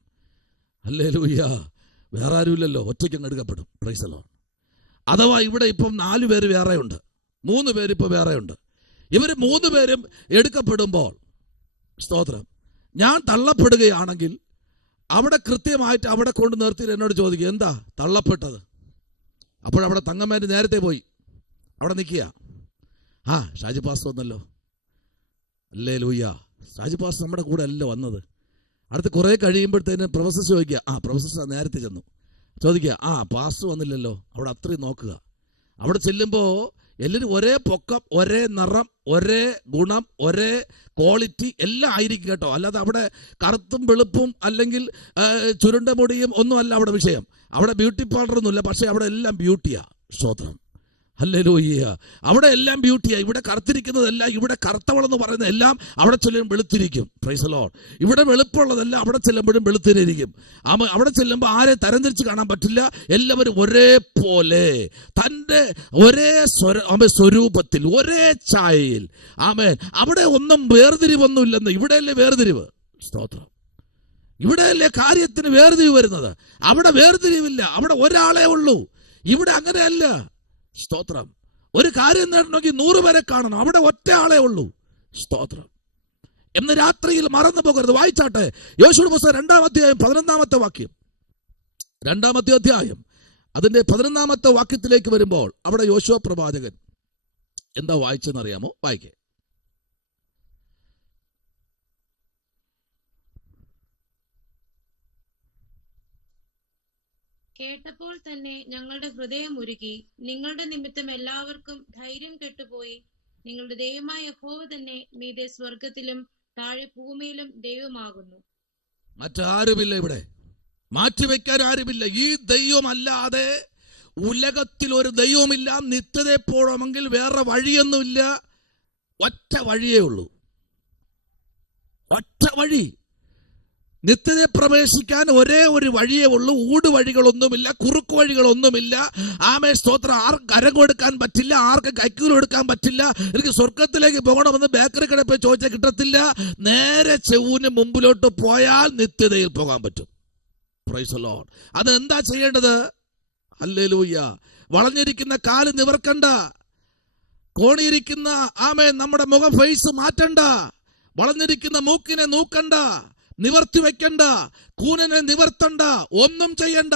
ഹല്ലേലൂയ. വേറെ ആരുമില്ലല്ലോ, ഒറ്റയ്ക്ക് എടുക്കപ്പെടും. Price the Lord. അഥവാ ഇവിടെ ഇപ്പം 4 പേര് വേറെ ഉണ്ട്, 3 പേര് ഇപ്പൊ വേറെ ഉണ്ട്. ഇവര് 3 പേരും എടുക്കപ്പെടുമ്പോൾ സ്തോത്രം, ഞാൻ തള്ളപ്പെടുകയാണെങ്കിൽ അവിടെ കൃത്യമായിട്ട് അവിടെ കൊണ്ട് നിർത്തിയിട്ട് എന്നോട് ചോദിക്കുക, എന്താ തള്ളപ്പെട്ടത്? അപ്പോഴവിടെ തങ്ങമ്മേൻ്റെ നേരത്തെ പോയി അവിടെ നിൽക്കുക. ഷാജി പാസ്റ്റർ വന്നല്ലോ, ഹല്ലേലൂയ. ഷാജി പാസ്റ്റർ നമ്മുടെ കൂടെ അല്ല വന്നത്. അടുത്ത് കുറേ കഴിയുമ്പോഴത്തേന് പ്രൊഫസർ ചോദിക്കുക, പ്രൊഫസർ നേരത്തെ ചെന്നു ചോദിക്കുക, പാസ്റ്റർ വന്നില്ലല്ലോ. അവിടെ അത്രയും നോക്കുക. അവിടെ ചെല്ലുമ്പോൾ എല്ലാവരും ഒരേ പൊക്കം, ഒരേ നിറം, ഒരേ ഗുണം, ഒരേ ക്വാളിറ്റി എല്ലാം ആയിരിക്കും കേട്ടോ. അല്ലാതെ അവിടെ കറുത്തും വെളുപ്പും അല്ലെങ്കിൽ ചുരുണ്ട മുടിയും ഒന്നും അല്ല അവിടെ വിഷയം. അവിടെ ബ്യൂട്ടി പാർലറൊന്നുമില്ല, പക്ഷെ അവിടെ എല്ലാം ബ്യൂട്ടിയാ. സ്തോത്രം, ഹല്ലേലൂയ. അവിടെ എല്ലാം ബ്യൂട്ടിയാ. ഇവിടെ കറുത്തിരിക്കുന്നതെല്ലാം, ഇവിടെ കറുത്തവളെന്ന് പറയുന്ന എല്ലാം അവിടെ ചെല്ലുമ്പോൾ വെളുത്തിരിക്കും. Price the Lord. ഇവിടെ വെളുപ്പുള്ളതെല്ലാം അവിടെ ചെല്ലുമ്പോഴും വെളുത്തിരിക്കും. അവിടെ ചെല്ലുമ്പോൾ ആരെ തരംതിരിച്ച് കാണാൻ പറ്റില്ല. എല്ലാവരും ഒരേപോലെ തൻ്റെ ഒരേ സ്വരൂപത്തിൽ, ഒരേ ഛായയിൽ. ആമേൻ. അവിടെ ഒന്നും വേർതിരിവൊന്നും ഇല്ലെന്ന്. ഇവിടെയല്ലേ വേർതിരിവ്? സ്തോത്രം. ഇവിടെയല്ലേ കാര്യത്തിന് വേർതിരിവ് വരുന്നത്. അവിടെ വേർതിരിവില്ല, അവിടെ ഒരാളെ ഉള്ളൂ. ഇവിടെ അങ്ങനെയല്ല. സ്തോത്രം. ഒരു കാര്യം നേടണമെങ്കിൽ 100 പേരെ കാണണം, അവിടെ ഒറ്റ ആളെ ഉള്ളൂ. സ്തോത്രം. എന്ന് രാത്രിയിൽ മറന്നു പോകരുത്. വായിച്ചാട്ടെ, യോശുവയുടെ പുസ്തകം 2-ാം അധ്യായം 11-ാമത്തെ വാക്യം. 2-ാമത്തെ അധ്യായം അതിന്റെ 11-ാമത്തെ വാക്യത്തിലേക്ക് വരുമ്പോൾ അവിടെ യോശുവ പ്രവാചകൻ എന്താ വായിച്ചെന്നറിയാമോ? വായിക്കേ. കേട്ടപ്പോൾ തന്നെ ഞങ്ങളുടെ ഹൃദയം ഉരുകി, നിങ്ങളുടെ നിമിത്തം എല്ലാവർക്കും ധൈര്യം കെട്ടുപോയി. നിങ്ങളുടെ ദൈവമായ യഹോവ തന്നെ മീതെ സ്വർഗത്തിലും താഴെ ഭൂമിയിലും ദൈവമാകുന്നു. മറ്റാരുമില്ല, ഇവിടെ മാറ്റിവെക്കാൻ ആരുമില്ല. ഈ ദൈവമല്ലാതെ ഉലകത്തിൽ ഒരു ദൈവമില്ല. നിത്യതയെ പോകണമെങ്കിൽ വേറെ വഴിയൊന്നുമില്ല. ഒറ്റ വഴിയേ ഉള്ളൂ, ഒറ്റ വഴി. നിത്യതയെ പ്രവേശിക്കാൻ ഒരേ ഒരു വഴിയേ ഉള്ളൂ. ഊട് വഴികളൊന്നുമില്ല, കുറുക്ക് വഴികളൊന്നുമില്ല. ആമേൻ സ്തോത്രം. ആർക്ക് കരം കൊടുക്കാൻ പറ്റില്ല, ആർക്ക് കൈക്കൂലി കൊടുക്കാൻ പറ്റില്ല. എനിക്ക് സ്വർഗത്തിലേക്ക് പോകണമെന്ന് ബേക്കറി കടയിൽ പോയി ചോദിച്ചാൽ കിട്ടത്തില്ല. നേരെ ചെവിന് മുമ്പിലോട്ട് പോയാൽ നിത്യതയിൽ പോകാൻ പറ്റും. Price the Lord. അതെന്താ ചെയ്യേണ്ടത്? ഹല്ലേലൂയ. വളഞ്ഞിരിക്കുന്ന കാല് നിവർക്കണ്ട, കോണിയിരിക്കുന്ന ആമേൻ നമ്മുടെ മുഖം ഫേസ് മാറ്റണ്ട, വളഞ്ഞിരിക്കുന്ന മൂക്കിനെ നോക്കണ്ട, നിവർത്തി വെക്കണ്ട, കൂനനെ നിവർത്തണ്ട, ഒന്നും ചെയ്യണ്ട.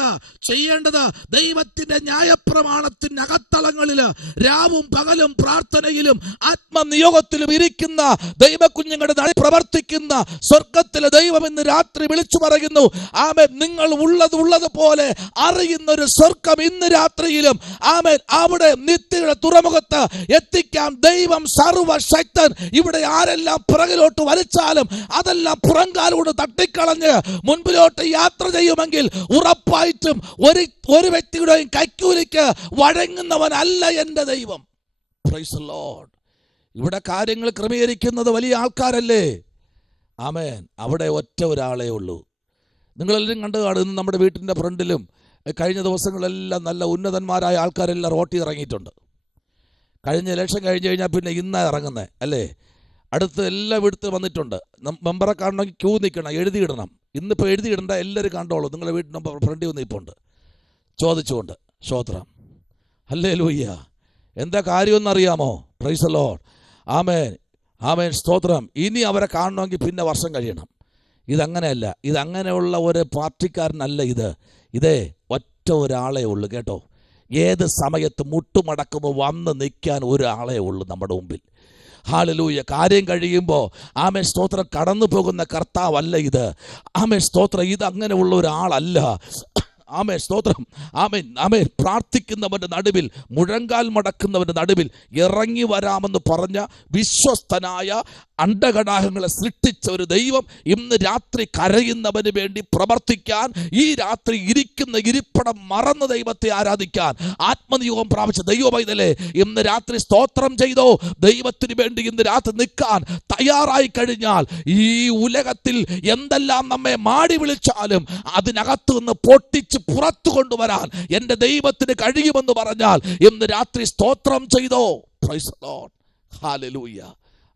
ചെയ്യേണ്ടത് ദൈവത്തിന്റെ ന്യായപ്രമാണത്തിന്റെ അകത്തളങ്ങളില് രാവും പകലും പ്രാർത്ഥനയിലും ആത്മനിയോഗത്തിലും ഇരിക്കുന്ന ദൈവകുഞ്ഞുങ്ങളുടെ നടുവിൽ പ്രവർത്തിക്കുന്ന സ്വർഗത്തിലെ ദൈവം ഇന്ന് രാത്രി വിളിച്ചു പറയുന്നു. ആമേൻ, നിങ്ങൾ ഉള്ളതുപോലെ അറിയുന്ന ഒരു സ്വർഗം ഇന്ന് രാത്രിയിലും ആമേൻ അവിടെ നിത്യയുടെ തുറമുഖത്ത് എത്തിക്കാൻ ദൈവം സർവശക്തൻ. ഇവിടെ ആരെല്ലാം പുറകിലോട്ട് വലിച്ചാലും അതെല്ലാം പുറങ്കാലോട് തട്ടിക്കളഞ്ഞ് മുൻപിലോട്ട് യാത്ര ചെയ്യുമെങ്കിൽ ഉറപ്പായിട്ടും ഒരു വ്യക്തിയുടെയും കൈക്കൂലിക്ക് വഴങ്ങുന്നവനല്ല എൻ്റെ ദൈവം. Price the Lord. ഇവിടെ കാര്യങ്ങൾ ക്രമീകരിക്കുന്നത് വലിയ ആൾക്കാരല്ലേ? ആമേൻ. അവിടെ ഒറ്റ ഒരാളേ ഉള്ളൂ. നിങ്ങളെല്ലാം കണ്ടു കാണും. നമ്മുടെ വീട്ടിൻ്റെ ഫ്രണ്ടിലും കഴിഞ്ഞ ദിവസങ്ങളെല്ലാം നല്ല ഉന്നതന്മാരായ ആൾക്കാരെല്ലാം റോട്ടിൽ ഇറങ്ങിയിട്ടുണ്ട്. കഴിഞ്ഞ ഇലക്ഷൻ കഴിഞ്ഞാൽ പിന്നെ ഇന്നാണ് ഇറങ്ങുന്നത് അല്ലേ? അടുത്ത് എല്ലാം എടുത്ത് വന്നിട്ടുണ്ട്. മെമ്പറെ കാണണമെങ്കിൽ ക്യൂ നിൽക്കണം, എഴുതിയിടണം. ഇന്നിപ്പോൾ എഴുതിയിടണ്ട, എല്ലാവരും കണ്ടോളൂ. നിങ്ങളുടെ വീട്ടിന് ഫ്രണ്ടിൽ വന്ന് ഇപ്പോണ്ട് ചോദിച്ചുകൊണ്ട്. സ്തോത്രം. ഹല്ലേലൂയ. എന്താ കാര്യമെന്നറിയാമോ? Praise the lord. ആമേൻ, ആമേൻ, സ്തോത്രം. ഇനി അവരെ കാണണമെങ്കിൽ പിന്നെ വർഷം കഴിയണം. ഇതങ്ങനെയല്ല. ഇതങ്ങനെയുള്ള ഒരു പാർട്ടിക്കാരനല്ല ഇതേ ഒറ്റ ഒരാളേ ഉള്ളൂ കേട്ടോ. ഏത് സമയത്ത് മുട്ടുമടക്കുമ്പോൾ വന്ന് നിൽക്കാൻ ഒരാളേ ഉള്ളൂ നമ്മുടെ മുമ്പിൽ. ഹല്ലേലൂയ. കാര്യം കഴിയുമ്പോൾ ആമേൻ സ്തോത്രം കടന്നു പോകുന്ന കർത്താവല്ല ഇത്. ആമേൻ സ്തോത്രം. ഇത് അങ്ങനെയുള്ള ഒരാളല്ല. ആമേൻ സ്തോത്രം. ആമേൻ, ആമേൻ. പ്രാർത്ഥിക്കുന്നവൻ്റെ നടുവിൽ, മുഴങ്കാൽ മടക്കുന്നവൻ്റെ നടുവിൽ ഇറങ്ങി വരാമെന്ന് പറഞ്ഞ വിശ്വസ്തനായ അണ്ടകടാഹങ്ങളെ സൃഷ്ടിച്ച ഒരു ദൈവം ഇന്ന് രാത്രി കരയുന്നവന് വേണ്ടി പ്രവർത്തിക്കാൻ, ഈ രാത്രി ഇരിക്കുന്ന ഇരിപ്പിടം മറന്ന ദൈവത്തെ ആരാധിക്കാൻ ആത്മനിയോഗം പ്രാപിച്ച ദൈവമൈതലേ, ഇന്ന് രാത്രി സ്തോത്രം ചെയ്തോ. ദൈവത്തിന് വേണ്ടി ഇന്ന് രാത്രി നിൽക്കാൻ തയ്യാറായി കഴിഞ്ഞാൽ ഈ ഉലകത്തിൽ എന്തെല്ലാം നമ്മെ മാടി വിളിച്ചാലും അതിനകത്ത് നിന്ന് പൊട്ടിച്ച് പുറത്തു കൊണ്ടുവരാൻ എൻ്റെ ദൈവത്തിന് കഴിയുമെന്ന് പറഞ്ഞാൽ ഇന്ന് രാത്രി സ്തോത്രം ചെയ്തോ. Price the lord. ഹല്ലേലൂയ.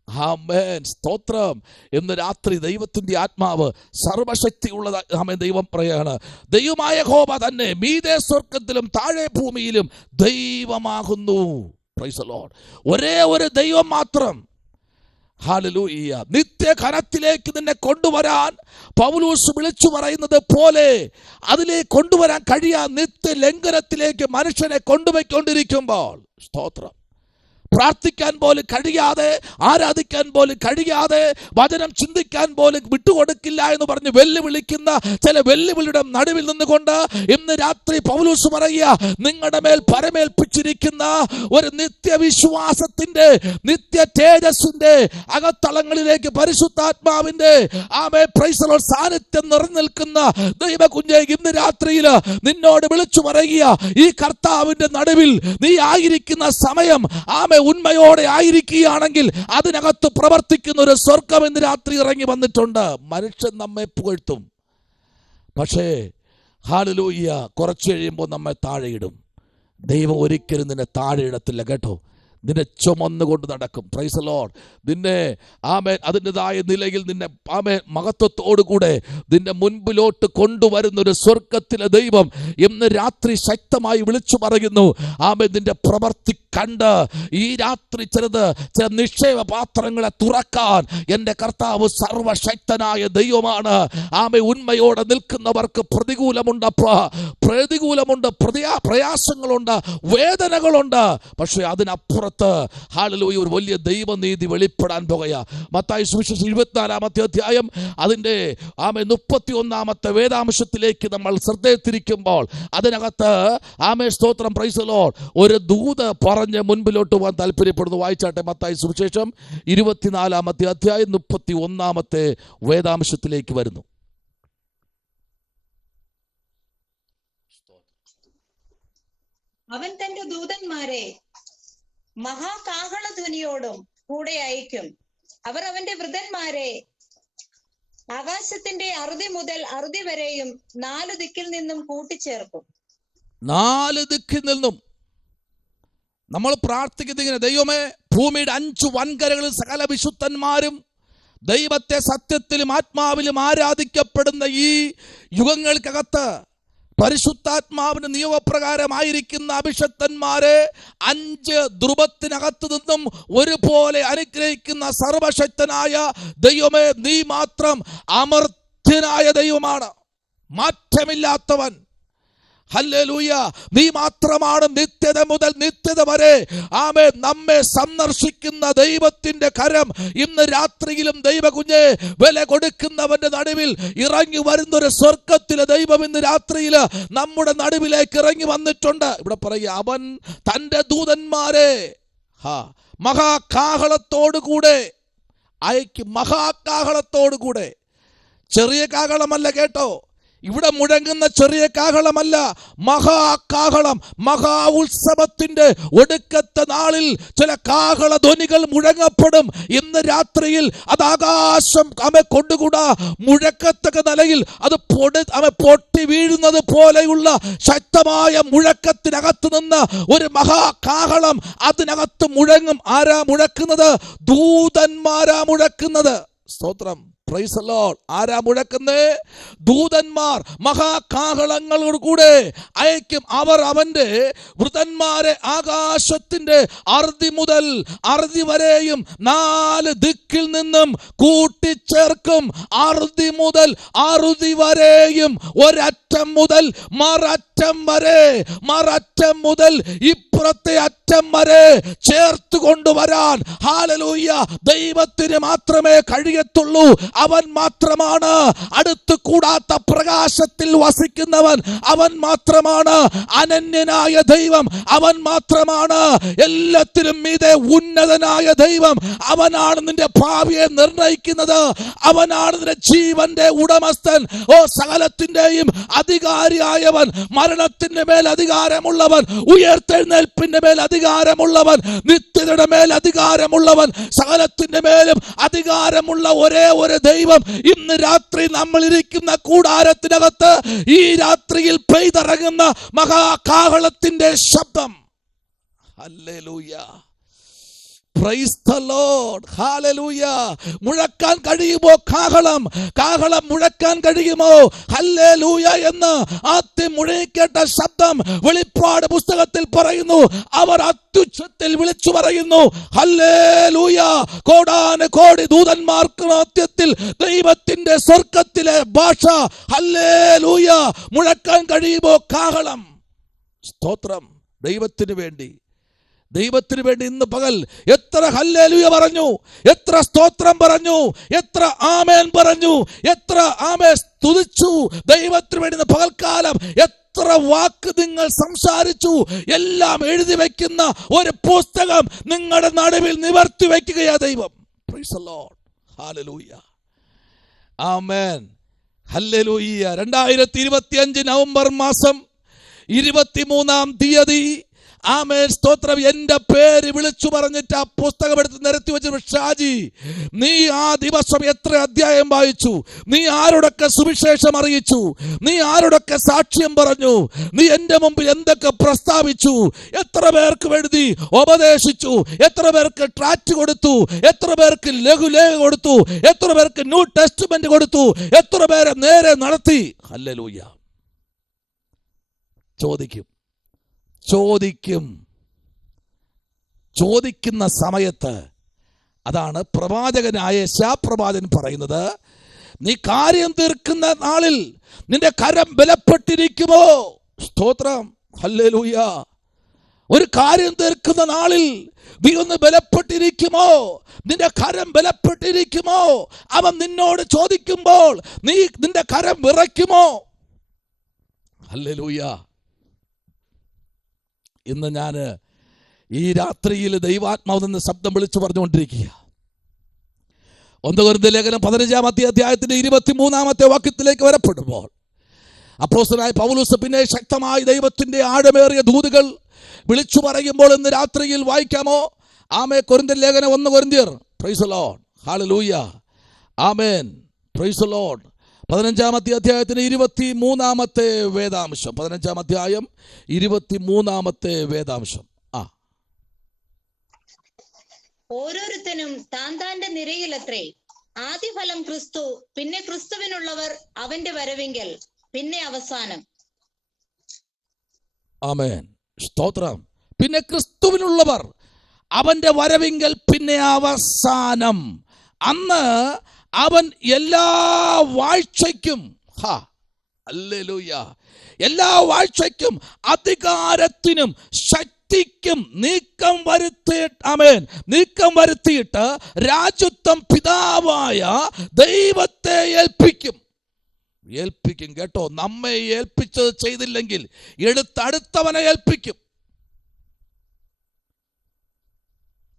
ആമേൻ സ്തോത്രം. ഇന്ന് രാത്രി ദൈവത്തിന്റെ ആത്മാവ് സർവശക്തിയുള്ള ആമേൻ ദൈവം പറയാണ്, ദൈവമായ യഹോവ തന്നെ മീതെ സ്വർഗത്തിലും താഴെ ഭൂമിയിലും ദൈവമാകുന്നു. Price the Lord. ഒരേ ഒരു ദൈവം മാത്രം. ഹല്ലേലൂയ. നിത്യഘനത്തിലേക്ക് നിന്നെ കൊണ്ടുവരാൻ പൗലോസ് വിളിച്ചു പറയുന്നത് പോലെ അതിലേക്ക് കൊണ്ടുവരാൻ കഴിയാൻ നിത്യ ലംഘനത്തിലേക്ക് മനുഷ്യനെ കൊണ്ടുപോയിക്കൊണ്ടിരിക്കുമ്പോൾ സ്തോത്രം. പ്രാർത്ഥിക്കാൻ പോലും കഴിയാതെ, ആരാധിക്കാൻ പോലും കഴിയാതെ, വചനം ചിന്തിക്കാൻ പോലും വിട്ടുകൊടുക്കില്ല എന്ന് പറഞ്ഞ് വെല്ലുവിളിക്കുന്ന ചില വെല്ലുവിളിയുടെ നടുവിൽ നിന്നുകൊണ്ട് ഇന്ന് രാത്രി പൗലോസ് പറയുക, നിങ്ങളുടെ മേൽ പരമേൽപ്പിച്ചിരിക്കുന്ന ഒരു നിത്യവിശ്വാസത്തിന്റെ, നിത്യ തേജസ്സിന്റെ അകത്തളങ്ങളിലേക്ക് പരിശുദ്ധാത്മാവിന്റെ ആമേൻ പ്രൈസ് ദി ലോർഡ് സാന്നിധ്യം നിറഞ്ഞു നിൽക്കുന്ന ദൈവകുഞ്ഞേ, ഇന്ന് രാത്രിയിൽ നിന്നോട് വിളിച്ചു പറയുക, ഈ കർത്താവിന്റെ നടുവിൽ നീ ആയിരിക്കുന്ന സമയം ആമേൻ ഉണ്മയോടെ ആയിരിക്കുകയാണെങ്കിൽ അതിനകത്ത് പ്രവർത്തിക്കുന്ന ഒരു സ്വർഗം ഇന്ന് രാത്രി ഇറങ്ങി വന്നിട്ടുണ്ട്. മനുഷ്യൻ നമ്മെ പുകഴ്ത്തും, പക്ഷേ ഹല്ലേലൂയ കുറച്ച് കഴിയുമ്പോൾ നമ്മെ താഴെയിടും. ദൈവം ഒരിക്കലും നിന്നെ താഴെയിടത്തില്ല കേട്ടോ. നിന്നെ ചുമന്നുകൊണ്ട് നടക്കും. Price the Lord. നിന്നെ ആമേൻ അതിൻ്റെതായ നിലയിൽ നിന്നെ ആമേൻ മഹത്വത്തോടുകൂടെ നിന്നെ മുൻപിലോട്ട് കൊണ്ടുവരുന്നൊരു സ്വർഗത്തിലെ ദൈവം ഇന്ന് രാത്രി ശക്തമായി വിളിച്ചു പറയുന്നു. ആമേൻ നിന്റെ പ്രവർത്തി കണ്ട് ഈ രാത്രി ചില നിക്ഷേപ പാത്രങ്ങളെ തുറക്കാൻ എൻ്റെ കർത്താവ് സർവശക്തനായ ദൈവമാണ്. ആമേൻ ഉണ്മയോടെ നിൽക്കുന്നവർക്ക് പ്രതികൂലമുണ്ട്, പ്രയാസങ്ങളുണ്ട്, വേദനകളുണ്ട്. പക്ഷെ അതിനപ്പുറത്ത് ഹല്ലേലൂയ ഒരു വലിയ ദൈവനീതി വെളിപ്പെടാൻ പോകുക. മത്തായി സുവിശേഷം 24-ാമത്തെ അധ്യായം അതിൻ്റെ ആമേൻ 31-ാമത്തെ വേദാംശത്തിലേക്ക് നമ്മൾ ശ്രദ്ധ തിരിക്കുമ്പോൾ അതിനകത്ത് ആമേൻ സ്തോത്രം പ്രൈസ് ദി ലോർഡ് ഒരു ദൂത് പറഞ്ഞ് മുൻപിലോട്ട് പോകാൻ താല്പര്യപ്പെടുന്നു. വായിച്ചാട്ടെ. മത്തായി സുവിശേഷം 24-ാമത്തെ അധ്യായം 31-ാമത്തെ വേദാംശത്തിലേക്ക് വരുന്നു. അവൻ തന്റെ ദൂതന്മാരെ മഹാകാഹളധ്വനിയോടും കൂടെ അയക്കും. അവർ അവന്റെ വൃതന്മാരെ ആകാശത്തിന്റെ അറുതി മുതൽ അറുതി വരെയും 4 ദിക്കിൽ നിന്നും കൂട്ടിച്ചേർക്കും. 4 ദിക്കിൽ നിന്നും നമ്മൾ പ്രാർത്ഥിക്കുന്നത് ഇങ്ങനെ: ദൈവമേ, ഭൂമിയുടെ 5 വൻകരകളിൽ സകല വിശുദ്ധന്മാരും ദൈവത്തെ സത്യത്തിലും ആത്മാവിലും ആരാധിക്കപ്പെടുന്ന ഈ യുഗങ്ങൾക്കകത്ത് പരിശുദ്ധാത്മാവിന് നിയമപ്രകാരമായിരിക്കുന്ന അഭിഷക്തന്മാരെ 5 ധ്രുവത്തിനകത്ത് നിന്നും ഒരുപോലെ അനുഗ്രഹിക്കുന്ന സർവശക്തനായ ദൈവമേ, നീ മാത്രം അമർത്യനായ ദൈവമാണ്, മാറ്റമില്ലാത്തവൻ. ഹല്ലേലൂയ. നീ മാത്രമാണ് നിത്യത മുതൽ നിത്യത വരെ ആമേൻ നമ്മെ സന്ദർശിക്കുന്ന ദൈവത്തിന്റെ കരം ഇന്ന് രാത്രിയിലും ദൈവകുഞ്ഞെ വില കൊടുക്കുന്നവന്റെ നടുവിൽ ഇറങ്ങി വരുന്നൊരു സ്വർഗത്തിലെ ദൈവം ഇന്ന് രാത്രിയിൽ നമ്മുടെ നടുവിലേക്ക് ഇറങ്ങി വന്നിട്ടുണ്ട്. ഇവിടെ പറയുക, അവൻ തൻ്റെ ദൂതന്മാരെ മഹാകാഹളത്തോടുകൂടെ അയക്കും. മഹാകാഹളത്തോടുകൂടെ. ചെറിയ കാഹളമല്ല കേട്ടോ, ഇവിടെ മുഴങ്ങുന്ന ചെറിയ കാഹളമല്ല, മഹാകാഹളം. മഹാ ഉത്സവത്തിന്റെ ഒടുക്കത്തെ നാളിൽ ചില കാഹള ധ്വനികൾ മുഴങ്ങപ്പെടും. ഇന്ന് രാത്രിയിൽ അത് ആകാശം കൊണ്ടുകൂടാ മുഴക്കത്തക്ക നിലയിൽ അത് പൊട്ടി വീഴുന്നത് പോലെയുള്ള ശക്തമായ മുഴക്കത്തിനകത്ത് നിന്ന് ഒരു മഹാകാഹളം അതിനകത്ത് മുഴങ്ങും. ആരാ മുഴക്കുന്നത്? ദൂതന്മാരാ മുഴക്കുന്നത്. സ്തോത്രം. Praise the Lord. ആരാ മുഴക്കുന്നേ? ദൂതന്മാർ മഹാകാഹളങ്ങളോട് കൂടെ അയക്കും. അവർ അവന്റെ വൃതന്മാരെ ആകാശത്തിന്റെ അറുതി മുതൽ അറുതി വരെയും 4 ദിക്കിൽ നിന്നും കൂട്ടിച്ചേർക്കും. അറുതി മുതൽ അറുതി വരെയും, ഒരറ്റം മുതൽ മററ്റം വരെ, മററ്റം മുതൽ ഇപ്പുറത്തെ അറ്റം വരെ ചേർത്ത് കൊണ്ടുവരാൻ ഹല്ലേലൂയ ദൈവത്തിന് മാത്രമേ കഴിയത്തുള്ളൂ. അവൻ മാത്രമാണ് അടുത്തു കൂടാത്ത പ്രകാശത്തിൽ വസിക്കുന്നവൻ. അവൻ മാത്രമാണ് അനന്യനായ ദൈവം. അവൻ മാത്രമാണ് എല്ലാത്തിനും മീതെ ഉന്നതനായ ദൈവം. അവനാണ് നിന്റെ ഭാവിയെ നിർണയിക്കുന്നത്. അവനാണ് നിന്റെ ജീവന്റെ ഉടമസ്ഥൻ. ഓ, സകലത്തിന്റെയും അധികാരിയായവൻ, മരണത്തിന്റെ മേൽ അധികാരമുള്ളവൻ, ഉയർത്തെഴുന്നേൽപ്പിന്റെ മേൽ അധികാരമുള്ളവൻ, നിത്യതയുടെ മേൽ അധികാരമുള്ളവൻ, സകലത്തിന്റെ മേലും അധികാരമുള്ള ഒരേ ഒരു ദൈവം ഇന്ന് രാത്രി നമ്മൾ ഇരിക്കുന്ന കൂടാരത്തിനകത്ത് ഈ രാത്രിയിൽ പെയ്തിറങ്ങുന്ന മഹാകാഹളത്തിന്റെ ശബ്ദം. ഹല്ലേലൂയ. Praise the lord. ഹല്ലേലൂയ. മുഴക്കാൻ കഴിയുമോ കാഹളം? കാഹളം മുഴക്കാൻ കഴിയുമോ? ഹല്ലേലൂയ എന്ന് ആദ്യം മുഴങ്ങിക്കേട്ട ശബ്ദം വെളിപ്പാട് പുസ്തകത്തിൽ പറയുന്നു. അവർ അത്യുച്ചത്തിൽ വിളിച്ചു പറയുന്നു ഹല്ലേലൂയ. കോടാനുകോടി ദൂതന്മാർക്ക് മധ്യത്തിൽ ദൈവത്തിന്റെ സ്വർഗത്തിലെ ഭാഷ ഹല്ലേലൂയ. മുഴക്കാൻ കഴിയുമോ കാഹളം? സ്തോത്രം. ദൈവത്തിന് വേണ്ടി ഇന്ന് പകൽ എത്ര ഹല്ലേലൂയ പറഞ്ഞു, എത്ര സ്തോത്രം പറഞ്ഞു, എത്ര ആമേൻ പറഞ്ഞു, എത്ര ആമേൻ സ്തുതിച്ചു. ദൈവത്തിന് വേണ്ടി ഇന്ന് പകൽക്കാലം എത്ര വാക്ക് നിങ്ങൾ സംസാരിച്ചു. എല്ലാം എഴുതി വെക്കുന്ന ഒരു പുസ്തകം നിങ്ങളുടെ നടുവിൽ നിവർത്തി വെക്കുകയാ ദൈവം. Price the lord. ഹല്ലേലൂയ. ആമേൻ. ഹല്ലേലൂയ. 2025 നവംബർ മാസം 23-ാം തീയതി ആമേൻ. സ്തോത്രം. എന്റെ പേര് വിളിച്ചു പറഞ്ഞിട്ട് ആ പുസ്തകം എടുത്ത് നിരത്തി വെച്ചു. ഷാജി, നീ ആ ദിവസം എത്ര അധ്യായം വായിച്ചു? നീ ആരോടൊക്കെ സുവിശേഷം അറിയിച്ചു? നീ ആരോടൊക്കെ സാക്ഷ്യം പറഞ്ഞു? നീ എന്റെ മുമ്പിൽ എന്തൊക്കെ പ്രസ്താവിച്ചു? എത്ര പേർക്ക് എഴുതി ഉപദേശിച്ചു? എത്ര പേർക്ക് ട്രാക്റ്റ് കൊടുത്തു? എത്ര പേർക്ക് ലഘുലേഖ കൊടുത്തു? എത്ര പേർക്ക് ന്യൂ ടെസ്റ്റ്മെന്റ് കൊടുത്തു? എത്ര പേരെ നേരെ നടത്തി? ഹല്ലേലൂയ. ചോദിക്കുന്ന സമയത്ത് അതാണ് പ്രവാചകനായ യെശയ്യാപ്രവാചകൻ പറയുന്നത്, നീ കാര്യം തീർക്കുന്ന നാളിൽ നിന്റെ കരം ബലപ്പെട്ടിരിക്കുമോ? സ്തോത്രം. ഹല്ലേലൂയ. ഒരു കാര്യം തീർക്കുന്ന നാളിൽ നീ ഒന്ന് ബലപ്പെട്ടിരിക്കുമോ? നിന്റെ കരം ബലപ്പെട്ടിരിക്കുമോ? അവൻ നിന്നോട് ചോദിക്കുമ്പോൾ നീ നിന്റെ കരം വിറയ്ക്കുമോ? ഹല്ലേലൂയ. ഇന്ന് ഞാൻ ഈ രാത്രിയിൽ ദൈവാത്മാവ് നിന്ന് ശബ്ദം വിളിച്ചു പറഞ്ഞുകൊണ്ടിരിക്കുക. 1 കൊരിന്ത്യർ ലേഖനം 15-ാം അധ്യായത്തിന്റെ 23-ാമത്തെ വാക്യത്തിലേക്ക് വരപ്പെടുമ്പോൾ അപ്പോസ്തലനായ പൗലോസ് പിന്നെ ശക്തമായി ദൈവത്തിന്റെ ആഴമേറിയ ദൂതുകൾ വിളിച്ചു പറയുമ്പോൾ ഇന്ന് രാത്രിയിൽ വായിക്കാമോ? ആമേൻ. കൊരിന്ത്യർ ലേഖനം 1 കൊരിന്ത്യർ. Praise the lord. ഹല്ലേലൂയ. ആമേൻ. Praise the lord. 15-ാമത്തെ അധ്യായത്തിന് 23-ാമത്തെ വേദാംശം. 15-ാം അധ്യായം 23-ാമത്തെ വേദാംശം. ഓരോരുത്തനും താൻ താന്റെ നിരയിലത്രേ. ആദ്യഫലം ക്രിസ്തു, പിന്നെ ക്രിസ്തുവിനുള്ളവർ അവന്റെ വരവെങ്കിൽ, പിന്നെ അവസാനം. ആമേൻ, സ്തോത്രം. പിന്നെ ക്രിസ്തുവിനുള്ളവർ അവന്റെ വരവെങ്കിൽ, പിന്നെ അവസാനം. അന്ന് അവൻ എല്ലാ വാഴ്ചയ്ക്കും, ഹല്ലേലൂയ, എല്ലാ വാഴ്ചയ്ക്കും അധികാരത്തിനും ശക്തിക്കും നീക്കം വരുത്തിയിട്ട് രാജ്യത്വം പിതാവായ ദൈവത്തെ ഏൽപ്പിക്കും. കേട്ടോ, നമ്മെ ഏൽപ്പിച്ചത് ചെയ്തില്ലെങ്കിൽ അടുത്തവനെ ഏൽപ്പിക്കും.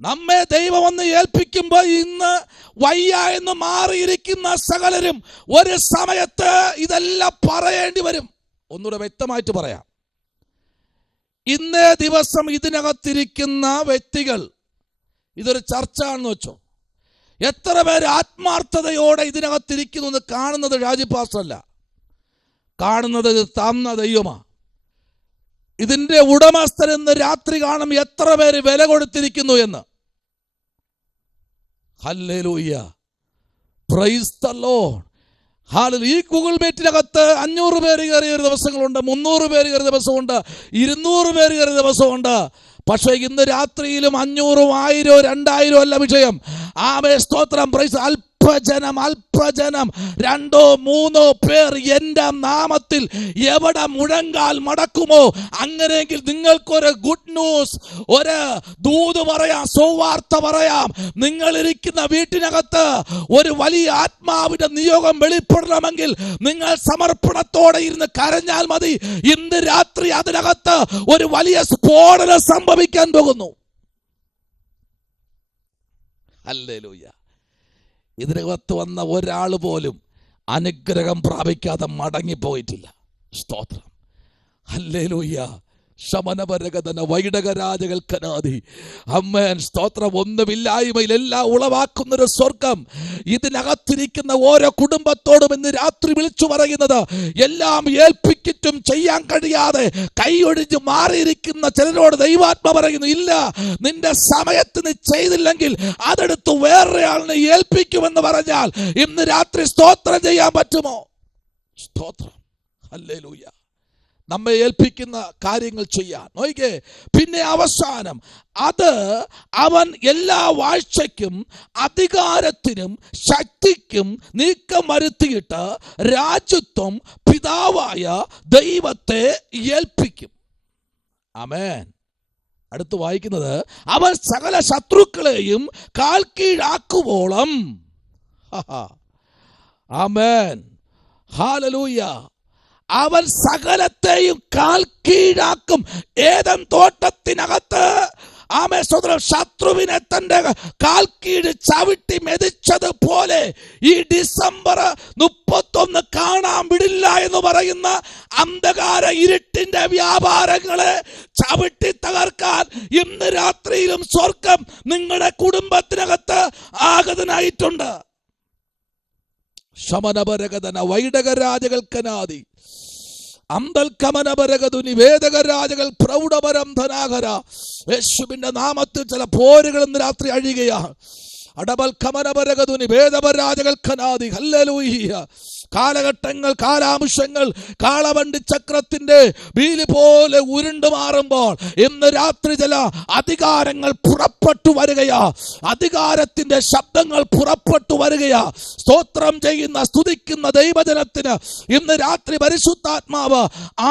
നമ്മെ ദൈവം ഒന്ന് ഏൽപ്പിക്കുമ്പോൾ ഇന്ന് വയ്യ എന്ന് മാറിയിരിക്കുന്ന സകലരും ഒരു സമയത്ത് ഇതെല്ലാം പറയേണ്ടി വരും. ഒന്നുകൂടെ വ്യക്തമായിട്ട് പറയാം. ഇന്നേ ദിവസം ഇതിനകത്തിരിക്കുന്ന വ്യക്തികൾ, ഇതൊരു ചർച്ച ആണെന്ന് വെച്ചോ, എത്ര പേര് ആത്മാർത്ഥതയോടെ ഇതിനകത്തിരിക്കുന്നു എന്ന് കാണുന്നത് ഷാജി പാസ്റ്ററല്ല, കാണുന്നത് തന്ന ദൈവമാ. ഇതിന്റെ ഉടമസ്ഥൻ എന്ന് രാത്രി കാണും എത്ര പേര് വില കൊടുത്തിരിക്കുന്നു എന്ന്. Hallelujah, praise the Lord. ഈ ഗൂഗിൾ മീറ്റിനകത്ത് 500 പേര് കയറിയ ഒരു ദിവസങ്ങളുണ്ട്, 300 പേര് കയറിയ ദിവസമുണ്ട്, 200 പേര് കയറിയ ദിവസമുണ്ട്. പക്ഷേ ഇന്ന് രാത്രിയിലും 500, 1000, 2000 അല്ല വിഷയം. ആമേ, സ്തോത്രം, പ്രൈസ്. അല്പജനം 2, 3 പേർ എൻ്റെ നാമത്തിൽ എവിടെ മുഴങ്കാൽ മടക്കുമോ, അങ്ങനെയെങ്കിൽ നിങ്ങൾക്കൊരു ഗുഡ് ന്യൂസ്, ഒരു ദൂത് പറയാം, സുവാർത്ത പറയാം. നിങ്ങളിരിക്കുന്ന വീട്ടിനകത്ത് ഒരു വലിയ ആത്മാവിന്റെ നിയോഗം വെളിപ്പെടണമെങ്കിൽ നിങ്ങൾ സമർപ്പണത്തോടെ ഇരുന്ന് കരഞ്ഞാൽ മതി. ഇന്ന് രാത്രി അതിനകത്ത് ഒരു വലിയ സ്ഫോടനം സംഭവിക്കാൻ പോകുന്നു. ഹല്ലേലൂയ. ഇതിനകത്ത് വന്ന ഒരാൾ പോലും അനുഗ്രഹം പ്രാപിക്കാതെ മടങ്ങിപ്പോയിട്ടില്ല. സ്തോത്രം, ഹല്ലേലൂയ. ശമനപരകതന വൈടകരാജകൽക്കനാദി. അമ്മേൻ, സ്തോത്രം. ഒന്നുമില്ലായ്മയിൽ എല്ലാം ഉളവാക്കുന്നൊരു സ്വർഗം ഇതിനകത്തിരിക്കുന്ന ഓരോ കുടുംബത്തോടും ഇന്ന് രാത്രി വിളിച്ചു പറയുന്നത്, എല്ലാം ഏൽപ്പിച്ചിട്ടും ചെയ്യാൻ കഴിയാതെ കൈയൊഴിഞ്ഞ് മാറിയിരിക്കുന്ന ചിലരോട് ദൈവാത്മ പറയുന്നു, ഇല്ല, നിന്റെ സമയത്തിന് ചെയ്തില്ലെങ്കിൽ അതെടുത്ത് വേറൊരാളിനെ ഏൽപ്പിക്കുമെന്ന് പറഞ്ഞാൽ ഇന്ന് രാത്രി സ്തോത്രം ചെയ്യാൻ പറ്റുമോ? സ്തോത്രം, ഹല്ലേലൂയ. നമ്മെ ഏൽപ്പിക്കുന്ന കാര്യങ്ങൾ ചെയ്യാൻ നോക്കിക്കേ. പിന്നെ അവസാനം, അത് അവൻ എല്ലാ വാഴ്ചയ്ക്കും അധികാരത്തിനും ശക്തിക്കും നീക്കം വരുത്തിയിട്ട് രാജ്യത്വം പിതാവായ ദൈവത്തെ ഏൽപ്പിക്കും. ആമേൻ. അടുത്ത് വായിക്കുന്നത്, അവൻ സകല ശത്രുക്കളെയും കാൽ കീഴാക്കുവോളം. ആമേൻ, ഹല്ലേലൂയ. അവൻ സകലത്തെയും കാൽ കീഴാക്കും. ഏദൻ തോട്ടത്തിനകത്ത് ആമേൻ, സ്വതന്ത്രം, ശത്രുവിനെ തന്റെ കാൽ കീഴ് ചവിട്ടി മെതിച്ചതുപോലെ ഈ ഡിസംബർ 31 കാണാൻ വിടില്ല എന്ന് പറയുന്ന അന്ധകാര ഇരുട്ടിന്റെ വ്യാപാരങ്ങളെ ചവിട്ടി തകർക്കാൻ ഇന്ന് രാത്രിയിലും സ്വർഗം നിങ്ങളുടെ കുടുംബത്തിനകത്ത് ആഗതനായിട്ടുണ്ട്. ശമനപരകതന വൈടകരാജകൽക്കനാദി അമ്പൽക്കമനപരകതു നിവേദകരാജകൾ പ്രൗഢപരം ധനാകര. യേശുവിന്റെ നാമത്തിൽ ചില പോരുകൾ ഇന്ന് രാത്രി അഴിയുകയാണ്. അടബൽ കമനപരകതു നിവേദപരാജകൽക്കനാദി. ഹല്ലേലൂയ. കാലഘട്ടങ്ങൾ, കാലാംശങ്ങൾ കാളവണ്ടി ചക്രത്തിന്റെ വീല് പോലെ ഉരുണ്ടു മാറുമ്പോൾ ഇന്ന് രാത്രി ചില അധികാരങ്ങൾ പുറപ്പെട്ടു വരികയാ. അധികാരത്തിന്റെ ശബ്ദങ്ങൾ പുറപ്പെട്ടു വരികയാ. സ്തോത്രം ചെയ്യുന്ന, സ്തുതിക്കുന്ന ദൈവജനത്തിന് ഇന്ന് രാത്രി പരിശുദ്ധാത്മാവ്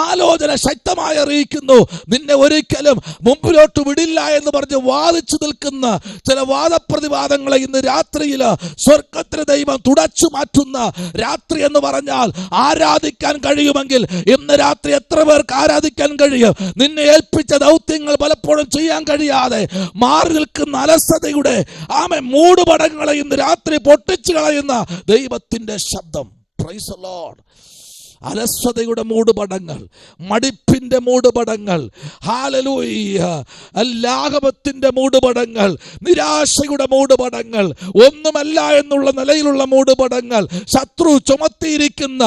ആലോചന ശക്തമായി അറിയിക്കുന്നു. നിന്നെ ഒരിക്കലും മുമ്പിലോട്ട് വിടില്ല എന്ന് പറഞ്ഞ് വാദിച്ചു നിൽക്കുന്ന ചില വാദപ്രതിവാദങ്ങളെ ഇന്ന് രാത്രിയിൽ സ്വർഗത്തിന് ദൈവം തുടച്ചു മാറ്റുന്ന രാത്രി എന്ന് പറഞ്ഞാൽ ആരാധിക്കാൻ കഴിയുമെങ്കിൽ ഇന്ന് രാത്രി എത്ര പേർക്ക് ആരാധിക്കാൻ കഴിയും? നിന്നെ ഏൽപ്പിച്ച ദൗത്യങ്ങൾ പലപ്പോഴും ചെയ്യാൻ കഴിയാതെ മാറി നിൽക്കുന്ന അലസതയുടെ മൂടുപടങ്ങളെ ഇന്ന് രാത്രി പൊട്ടിച്ചു കളയുന്ന ദൈവത്തിന്റെ ശബ്ദം. Praise the lord. അലസ്വതയുടെ മൂടുപടങ്ങൾ, മടിപ്പിന്റെ മൂടുപടങ്ങൾ, ഹല്ലേലൂയ, ലാഘവത്തിന്റെ മൂടുപടങ്ങൾ, നിരാശയുടെ മൂടുപടങ്ങൾ, ഒന്നുമല്ല എന്നുള്ള നിലയിലുള്ള മൂടുപടങ്ങൾ ശത്രു ചുമത്തിയിരിക്കുന്ന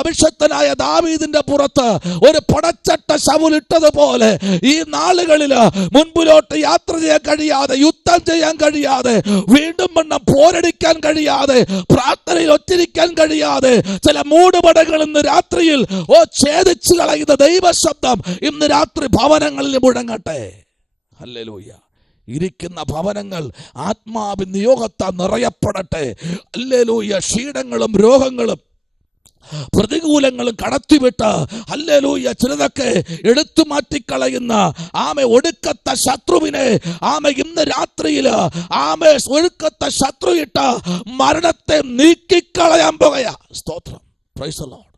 അഭിഷക്തനായ ദാവീദിന്റെ പുറത്ത് ഒരു പടച്ചട്ട ശവുലിട്ടതുപോലെ ഈ നാളുകളിൽ മുൻപിലോട്ട് യാത്ര ചെയ്യാൻ കഴിയാതെ, യുദ്ധം ചെയ്യാൻ കഴിയാതെ, വീണ്ടും വണ്ണം പോരടിക്കാൻ കഴിയാതെ, പ്രാർത്ഥനയിൽ ഒറ്റിരിക്കാൻ കഴിയാതെ ചില മൂടുപടങ്ങൾ ഇന്ന് രാത്രിയിൽ ഛേദിച്ചു കളയുന്ന ദൈവശബ്ദം ഇന്ന് രാത്രി ഭവനങ്ങളിൽ മുഴങ്ങട്ടെ. ഹല്ലേലൂയ. ഇരിക്കുന്ന ഭവനങ്ങൾ ആത്മാവിൻ നിയോഗത്താൽ നിറയപ്പെടട്ടെ. ഹല്ലേലൂയ. ക്ഷീണങ്ങളും രോഗങ്ങളും പ്രതികൂലങ്ങളും കടത്തിവിട്ട് ഹല്ലേലൂയ ചിലതൊക്കെ എടുത്തു മാറ്റിക്കളയുന്ന ഒടുക്കത്തെ ശത്രുവിനെ ഇന്ന് രാത്രിയിൽ ഒടുക്കത്തെ ശത്രു ഇട്ട് മരണത്തെ നീക്കിക്കളയാൻ പോകുകയാ. സ്തോത്രം. Praise the lord.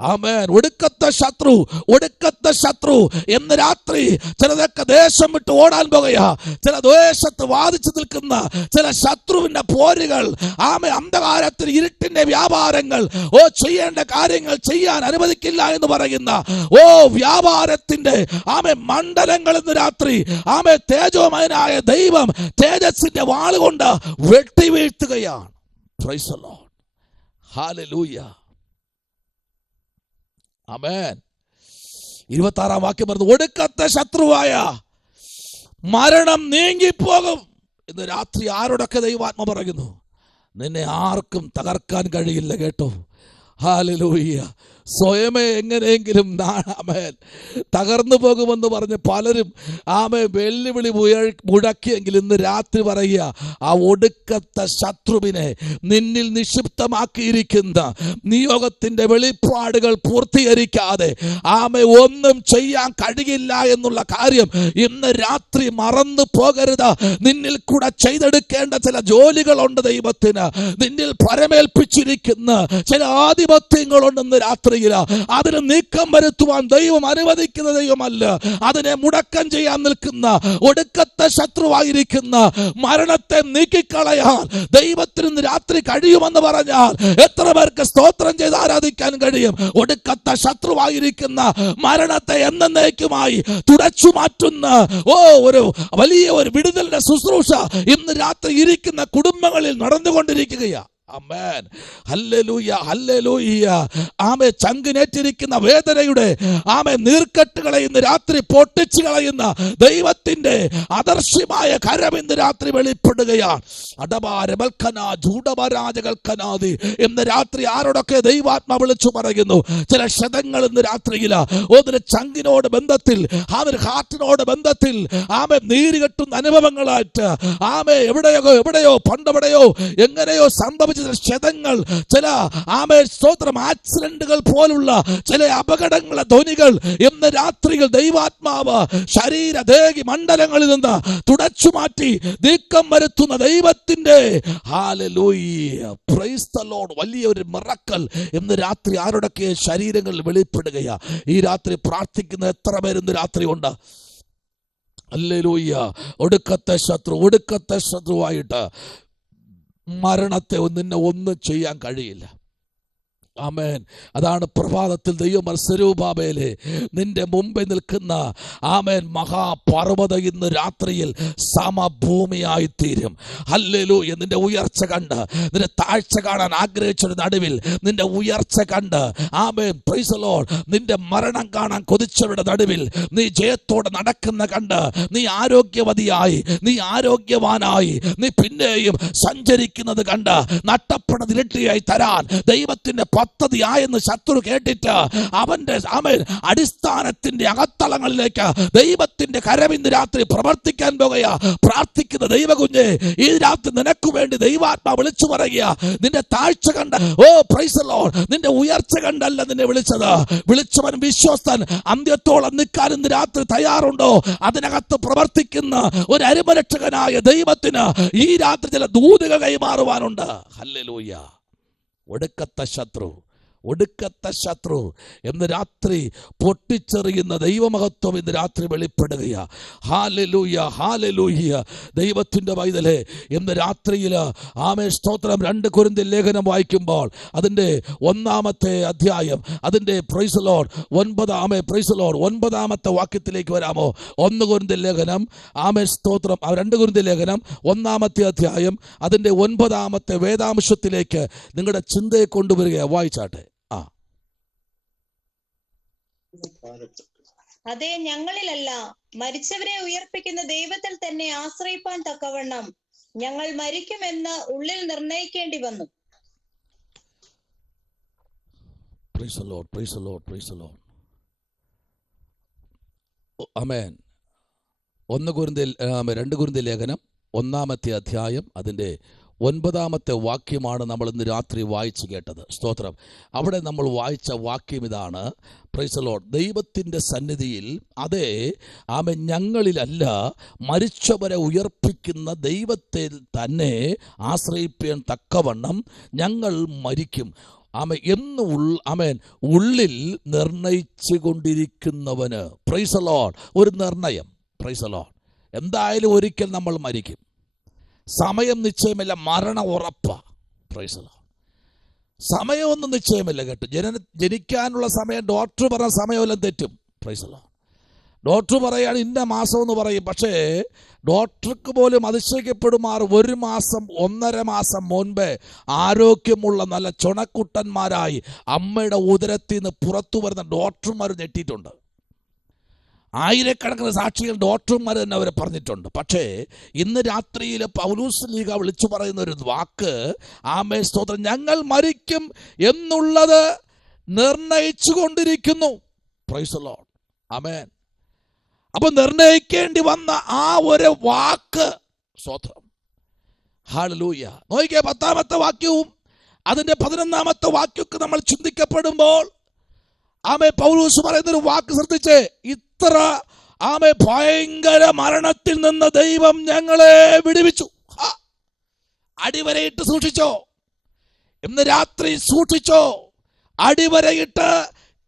ആമേൻ. ഒടുക്കത്തെ ശത്രു ഇന്ന് രാത്രി ചിലതൊക്കെ ദേശം വിട്ട് ഓടാൻ പോകുകയാ. ചില ദേശത്ത് വാദിച്ചു നിൽക്കുന്ന ചില ശത്രുവിന്റെ പോരുകൾ, അന്ധകാരത്തിൽ ഇരുട്ടിന്റെ വ്യാപാരങ്ങൾ, ചെയ്യേണ്ട കാര്യങ്ങൾ ചെയ്യാൻ അനുവദിക്കില്ല എന്ന് പറയുന്ന വ്യാപാരത്തിന്റെ മണ്ഡലങ്ങൾ ഇന്ന് രാത്രി തേജോമയനായ ദൈവം തേജസ്സിന്റെ വാളുകൊണ്ട് വെട്ടിവീഴ്ത്തുകയാണ്. Praise the lord. ഹല്ലേലൂയ. ആമേൻ. 26-ാം വാക്യം പറഞ്ഞു, ഒടുക്കത്തെ ശത്രുവായ മരണം നീങ്ങിപ്പോകും. ഇന്ന് രാത്രി ആരോടൊക്കെ ദൈവാത്മ പറയുന്നു, നിന്നെ ആർക്കും തകർക്കാൻ കഴിയില്ല. കേട്ടോ. ഹല്ലേലൂയ. സ്വയമേ എങ്ങനെയെങ്കിലും തകർന്നു പോകുമെന്ന് പറഞ്ഞ് പലരും വെല്ലുവിളി മുഴക്കിയെങ്കിൽ ഇന്ന് രാത്രി പറയുക, ആ ഒടുക്കത്തെ ശത്രുവിനെ നിന്നിൽ നിക്ഷിപ്തമാക്കിയിരിക്കുന്ന നിയോഗത്തിന്റെ വെളിപ്പാടുകൾ പൂർത്തീകരിക്കാതെ ഒന്നും ചെയ്യാൻ കഴിയില്ല എന്നുള്ള കാര്യം ഇന്ന് രാത്രി മറന്നു പോകരുത്. നിന്നിൽ കൂടെ ചെയ്തെടുക്കേണ്ട ചില ജോലികളുണ്ട് ദൈവത്തിന്. നിന്നിൽ പരമേൽപ്പിച്ചിരിക്കുന്ന ചില ആധിപത്യങ്ങളുണ്ടെന്ന് രാത്രി അതിന് നീക്കം വരുത്തുവാൻ ദൈവം അനുവദിക്കുന്ന ദൈവമല്ല. അതിനെ മുടക്കം ചെയ്യാൻ നിൽക്കുന്ന ഒടുക്കത്തെ ശത്രുവായിരിക്കുന്ന മരണത്തെ നീക്കിക്കളയാൻ ദൈവത്തിന് രാത്രി കഴിയുമെന്ന് പറഞ്ഞാൽ എത്ര പേർക്ക് സ്തോത്രം ചെയ്ത് ആരാധിക്കാൻ കഴിയും? ഒടുക്കത്തെ ശത്രുവായിരിക്കുന്ന മരണത്തെ എന്നേക്കുമായി തുടച്ചു മാറ്റുന്ന ഒരു വലിയ ഒരു വിടുതലിന്റെ ശുശ്രൂഷ ഇന്ന് രാത്രി ഇരിക്കുന്ന കുടുംബങ്ങളിൽ നടന്നുകൊണ്ടിരിക്കുകയാണ്. ആമേൻ. ഹല്ലേലൂയ. ഹല്ലേലൂയ. ചങ്കിനേറ്റിരിക്കുന്ന വേദനയുടെ നീർക്കെട്ടുകളെ ഇന്ന് രാത്രി പൊട്ടിച്ചു കളയുന്ന ദൈവത്തിന്റെ അദർശ്യമായ കരം ഇന്ന് രാത്രി വെളിപ്പെടുകയാണ്. ഇന്ന് രാത്രി ആരോടൊക്കെ ദൈവാത്മ വിളിച്ചു പറയുന്നു, ചില ക്ഷതങ്ങൾ ഇന്ന് രാത്രിയിൽ ചങ്കിനോട് ബന്ധത്തിൽ ഹാർട്ടിനോട് ബന്ധത്തിൽ നീര് കെട്ടുന്ന അനുഭവങ്ങളായിട്ട് എവിടെയോ പണ്ടെവിടെയോ എങ്ങനെയോ സംഭവിച്ച ക്ഷതങ്ങൾ, ചില സ്തോത്രം ആക്സിഡന്റുകൾ പോലുള്ള ചില അപകടങ്ങളെ ധ്വനികൾ ഇന്ന് രാത്രിയിൽ ദൈവാത്മാവ് ശരീരദേഹി മണ്ഡലങ്ങളിൽ നിന്ന് തുടച്ചു മാറ്റി നീക്കം വരുത്തുന്ന ദൈവത്തിന്റെ ഹല്ലേലൂയ പ്രൈസ് ദി ലോർഡ് വലിയൊരു മിറക്കൽ ഇന്ന് രാത്രി ആരുടെയൊക്കെ ശരീരങ്ങളിൽ വെളിപ്പെടുകയാ. ഈ രാത്രി പ്രാർത്ഥിക്കുന്ന എത്ര പേര് ഇന്ന് രാത്രി ഉണ്ട്? ഹല്ലേലൂയ. ഒടുക്കത്തെ ശത്രുവായിട്ട് മരണത്തെ നിന്നെ ഒന്നും ചെയ്യാൻ കഴിയില്ല. ആമേൻ. അതാണ് പ്രഭാതത്തിൽ ദൈവം സ്വരൂപാബേലെ നിന്റെ മുമ്പിൽ നിൽക്കുന്ന മഹാപർവ്വത ഇന്ന് രാത്രിയിൽ സമഭൂമിയായി തീരും. ഹല്ലേലൂയ. നിന്റെ ഉയർച്ച കണ്ട്, നിന്റെ താഴ്ച കാണാൻ ആഗ്രഹിച്ചൊരു നടുവിൽ നിന്റെ ഉയർച്ച കണ്ട് പ്രൈസ് ദി ലോർഡ് നിന്റെ മരണം കാണാൻ കൊതിച്ചവരുടെ നടുവിൽ നീ ജയത്തോടെ നടക്കുന്ന കണ്ട്, നീ ആരോഗ്യവതിയായി, നീ ആരോഗ്യവാനായി, നീ പിന്നെയും സഞ്ചരിക്കുന്നത് കണ്ട് നഷ്ടപ്പെടുന്ന ഇരട്ടിയായി തരാൻ ദൈവത്തിന്റെ പദ്ധതിയായെന്ന് ശത്രു കേട്ടിട്ട് അവന്റെ അടിസ്ഥാനത്തിന്റെ അകത്തളങ്ങളിലേക്ക് ദൈവത്തിന്റെ കരം ഇന്ന് രാത്രി പ്രവർത്തിക്കാൻ പോകുകയാ. പ്രാർത്ഥിക്കുന്ന ദൈവകുഞ്ഞെ, ഈ രാത്രി നിനക്ക് വേണ്ടി ദൈവാത്മാ വിളിച്ചു പറയുക, നിന്റെ താഴ്ച കണ്ട പ്രൈസ് ദി ലോർഡ് നിന്റെ ഉയർച്ച കണ്ടല്ല നിന്നെ വിളിച്ചത്. വിളിച്ചവൻ വിശ്വസ്തൻ, അന്ത്യത്തോളം നിൽക്കാൻ ഇന്ന് രാത്രി തയ്യാറുണ്ടോ? അതിനകത്ത് പ്രവർത്തിക്കുന്ന ഒരു അരുമരക്ഷകനായ ദൈവത്തിന് ഈ രാത്രി ചില ദൂതുകൾ കൈമാറുവാനുണ്ട്. ഹല്ലേലൂയ. ഒടുക്കത്തെ ശത്രു ഒടുക്കത്തെ ശത്രു ഇന്ന് രാത്രി പൊട്ടിച്ചെറിയുന്ന ദൈവമഹത്വം ഇന്ന് രാത്രി വെളിപ്പെടുകയാ. Hallelujah, hallelujah. ദൈവത്തിൻ്റെ പൈതലേ, ഇന്ന് രാത്രിയിൽ ആമേൻ സ്തോത്രം 2 കൊരിന്ത്യർ ലേഖനം വായിക്കുമ്പോൾ അതിൻ്റെ 1-ാമത്തെ അധ്യായം അതിൻ്റെ പ്രൈസ് ലോർഡ് 9-ാമത്തെ വാക്യത്തിലേക്ക് വരാമോ? 1 കൊരിന്ത്യർ ലേഖനം ആമേൻ സ്തോത്രം 2 കൊരിന്ത്യർ ലേഖനം 1-ാമത്തെ അധ്യായം അതിൻ്റെ 9-ാമത്തെ വേദാംശത്തിലേക്ക് നിങ്ങളുടെ ചിന്തയെ കൊണ്ടുവരിക. വായിച്ചാട്ടെ. അതേ, ഞങ്ങളിലല്ല, മരിച്ചവരെ ഉയർപ്പിക്കുന്ന ദൈവത്തിൽ തന്നെ ആശ്രയിപ്പാൻ തക്കവണ്ണം ഞങ്ങൾ മരിക്കുമെന്ന് ഉള്ളിൽ നിർണയിക്കേണ്ടി വന്നു. Praise the Lord, praise the Lord, praise the Lord. ആമേൻ. 2 കൊരിന്ത്യർ ലേഖനം 1-ാമത്തെ അധ്യായം അതിൻ്റെ 9-ാമത്തെ വാക്യമാണ് നമ്മൾ ഇന്ന് രാത്രി വായിച്ചു കേട്ടത്. സ്തോത്രം. അവിടെ നമ്മൾ വായിച്ച വാക്യം ഇതാണ്. Price the Lord. ദൈവത്തിൻ്റെ സന്നിധിയിൽ, അതേ ആമേൻ, ഞങ്ങളിലല്ല, മരിച്ചവരെ ഉയർപ്പിക്കുന്ന ദൈവത്തെ തന്നെ ആശ്രയിപ്പാൻ തക്കവണ്ണം ഞങ്ങൾ മരിക്കും ആമേൻ ഉള്ളിൽ നിർണയിച്ചു കൊണ്ടിരിക്കുന്നവന്. Praise the lord. ഒരു നിർണയം. Praise the lord. എന്തായാലും ഒരിക്കൽ നമ്മൾ മരിക്കും. സമയം നിശ്ചയമില്ല, മരണം ഉറപ്പാണ്. Praise the lord. സമയമൊന്നും നിശ്ചയമില്ല കേട്ടോ. ജനിക്കാനുള്ള സമയം ഡോക്ടർ പറഞ്ഞ സമയമെല്ലാം തെറ്റും. Price the Lord. ഡോക്ടർ പറയുകയാണ് ഇന്ന മാസം എന്ന് പറയും. പക്ഷേ ഡോക്ടർക്ക് പോലും അതിശയിക്കപ്പെടുമാറ് 1 മാസം 1.5 മാസം മുൻപേ ആരോഗ്യമുള്ള നല്ല ചുണക്കുട്ടന്മാരായി അമ്മയുടെ ഉദരത്തിൽ നിന്ന് പുറത്തു വരുന്ന ഡോക്ടർമാർ ഞെട്ടിയിട്ടുണ്ട്. ആയിരക്കണക്കിന് സാക്ഷികൾ ഡോക്ടർമാർ തന്നെ അവരെ പറഞ്ഞിട്ടുണ്ട്. പക്ഷേ ഇന്ന് രാത്രിയിൽ പൗലോസ് ലീഗ വിളിച്ചു പറയുന്ന ഒരു വാക്ക്, ആമേൻ സ്തോത്രം, ഞങ്ങൾ മരിക്കും എന്നുള്ളത് നിർണയിച്ചു കൊണ്ടിരിക്കുന്നു. Praise the lord. ആമേൻ. അപ്പൊ നിർണയിക്കേണ്ടി വന്ന ആ ഒരു വാക്ക്, സ്തോത്രം, ഹല്ലേലൂയ. നോക്കിക്കേ, 10-ാമത്തെ വാക്യവും അതിന്റെ 11-ാമത്തെ വാക്യമൊക്കെ നമ്മൾ ചിന്തിക്കപ്പെടുമ്പോൾ ആമേൻ പൗലോസ് പറയുന്നൊരു വാക്ക് ശ്രദ്ധിച്ചേ. ഇത്ര ആമേൻ ഭയങ്കര മരണത്തിൽ നിന്ന് ദൈവം ഞങ്ങളെ വിടുവിച്ചു. അടിവരയിട്ട് സൂക്ഷിച്ചോ. ഇന്ന് രാത്രി സൂക്ഷിച്ചോ. അടിവരയിട്ട്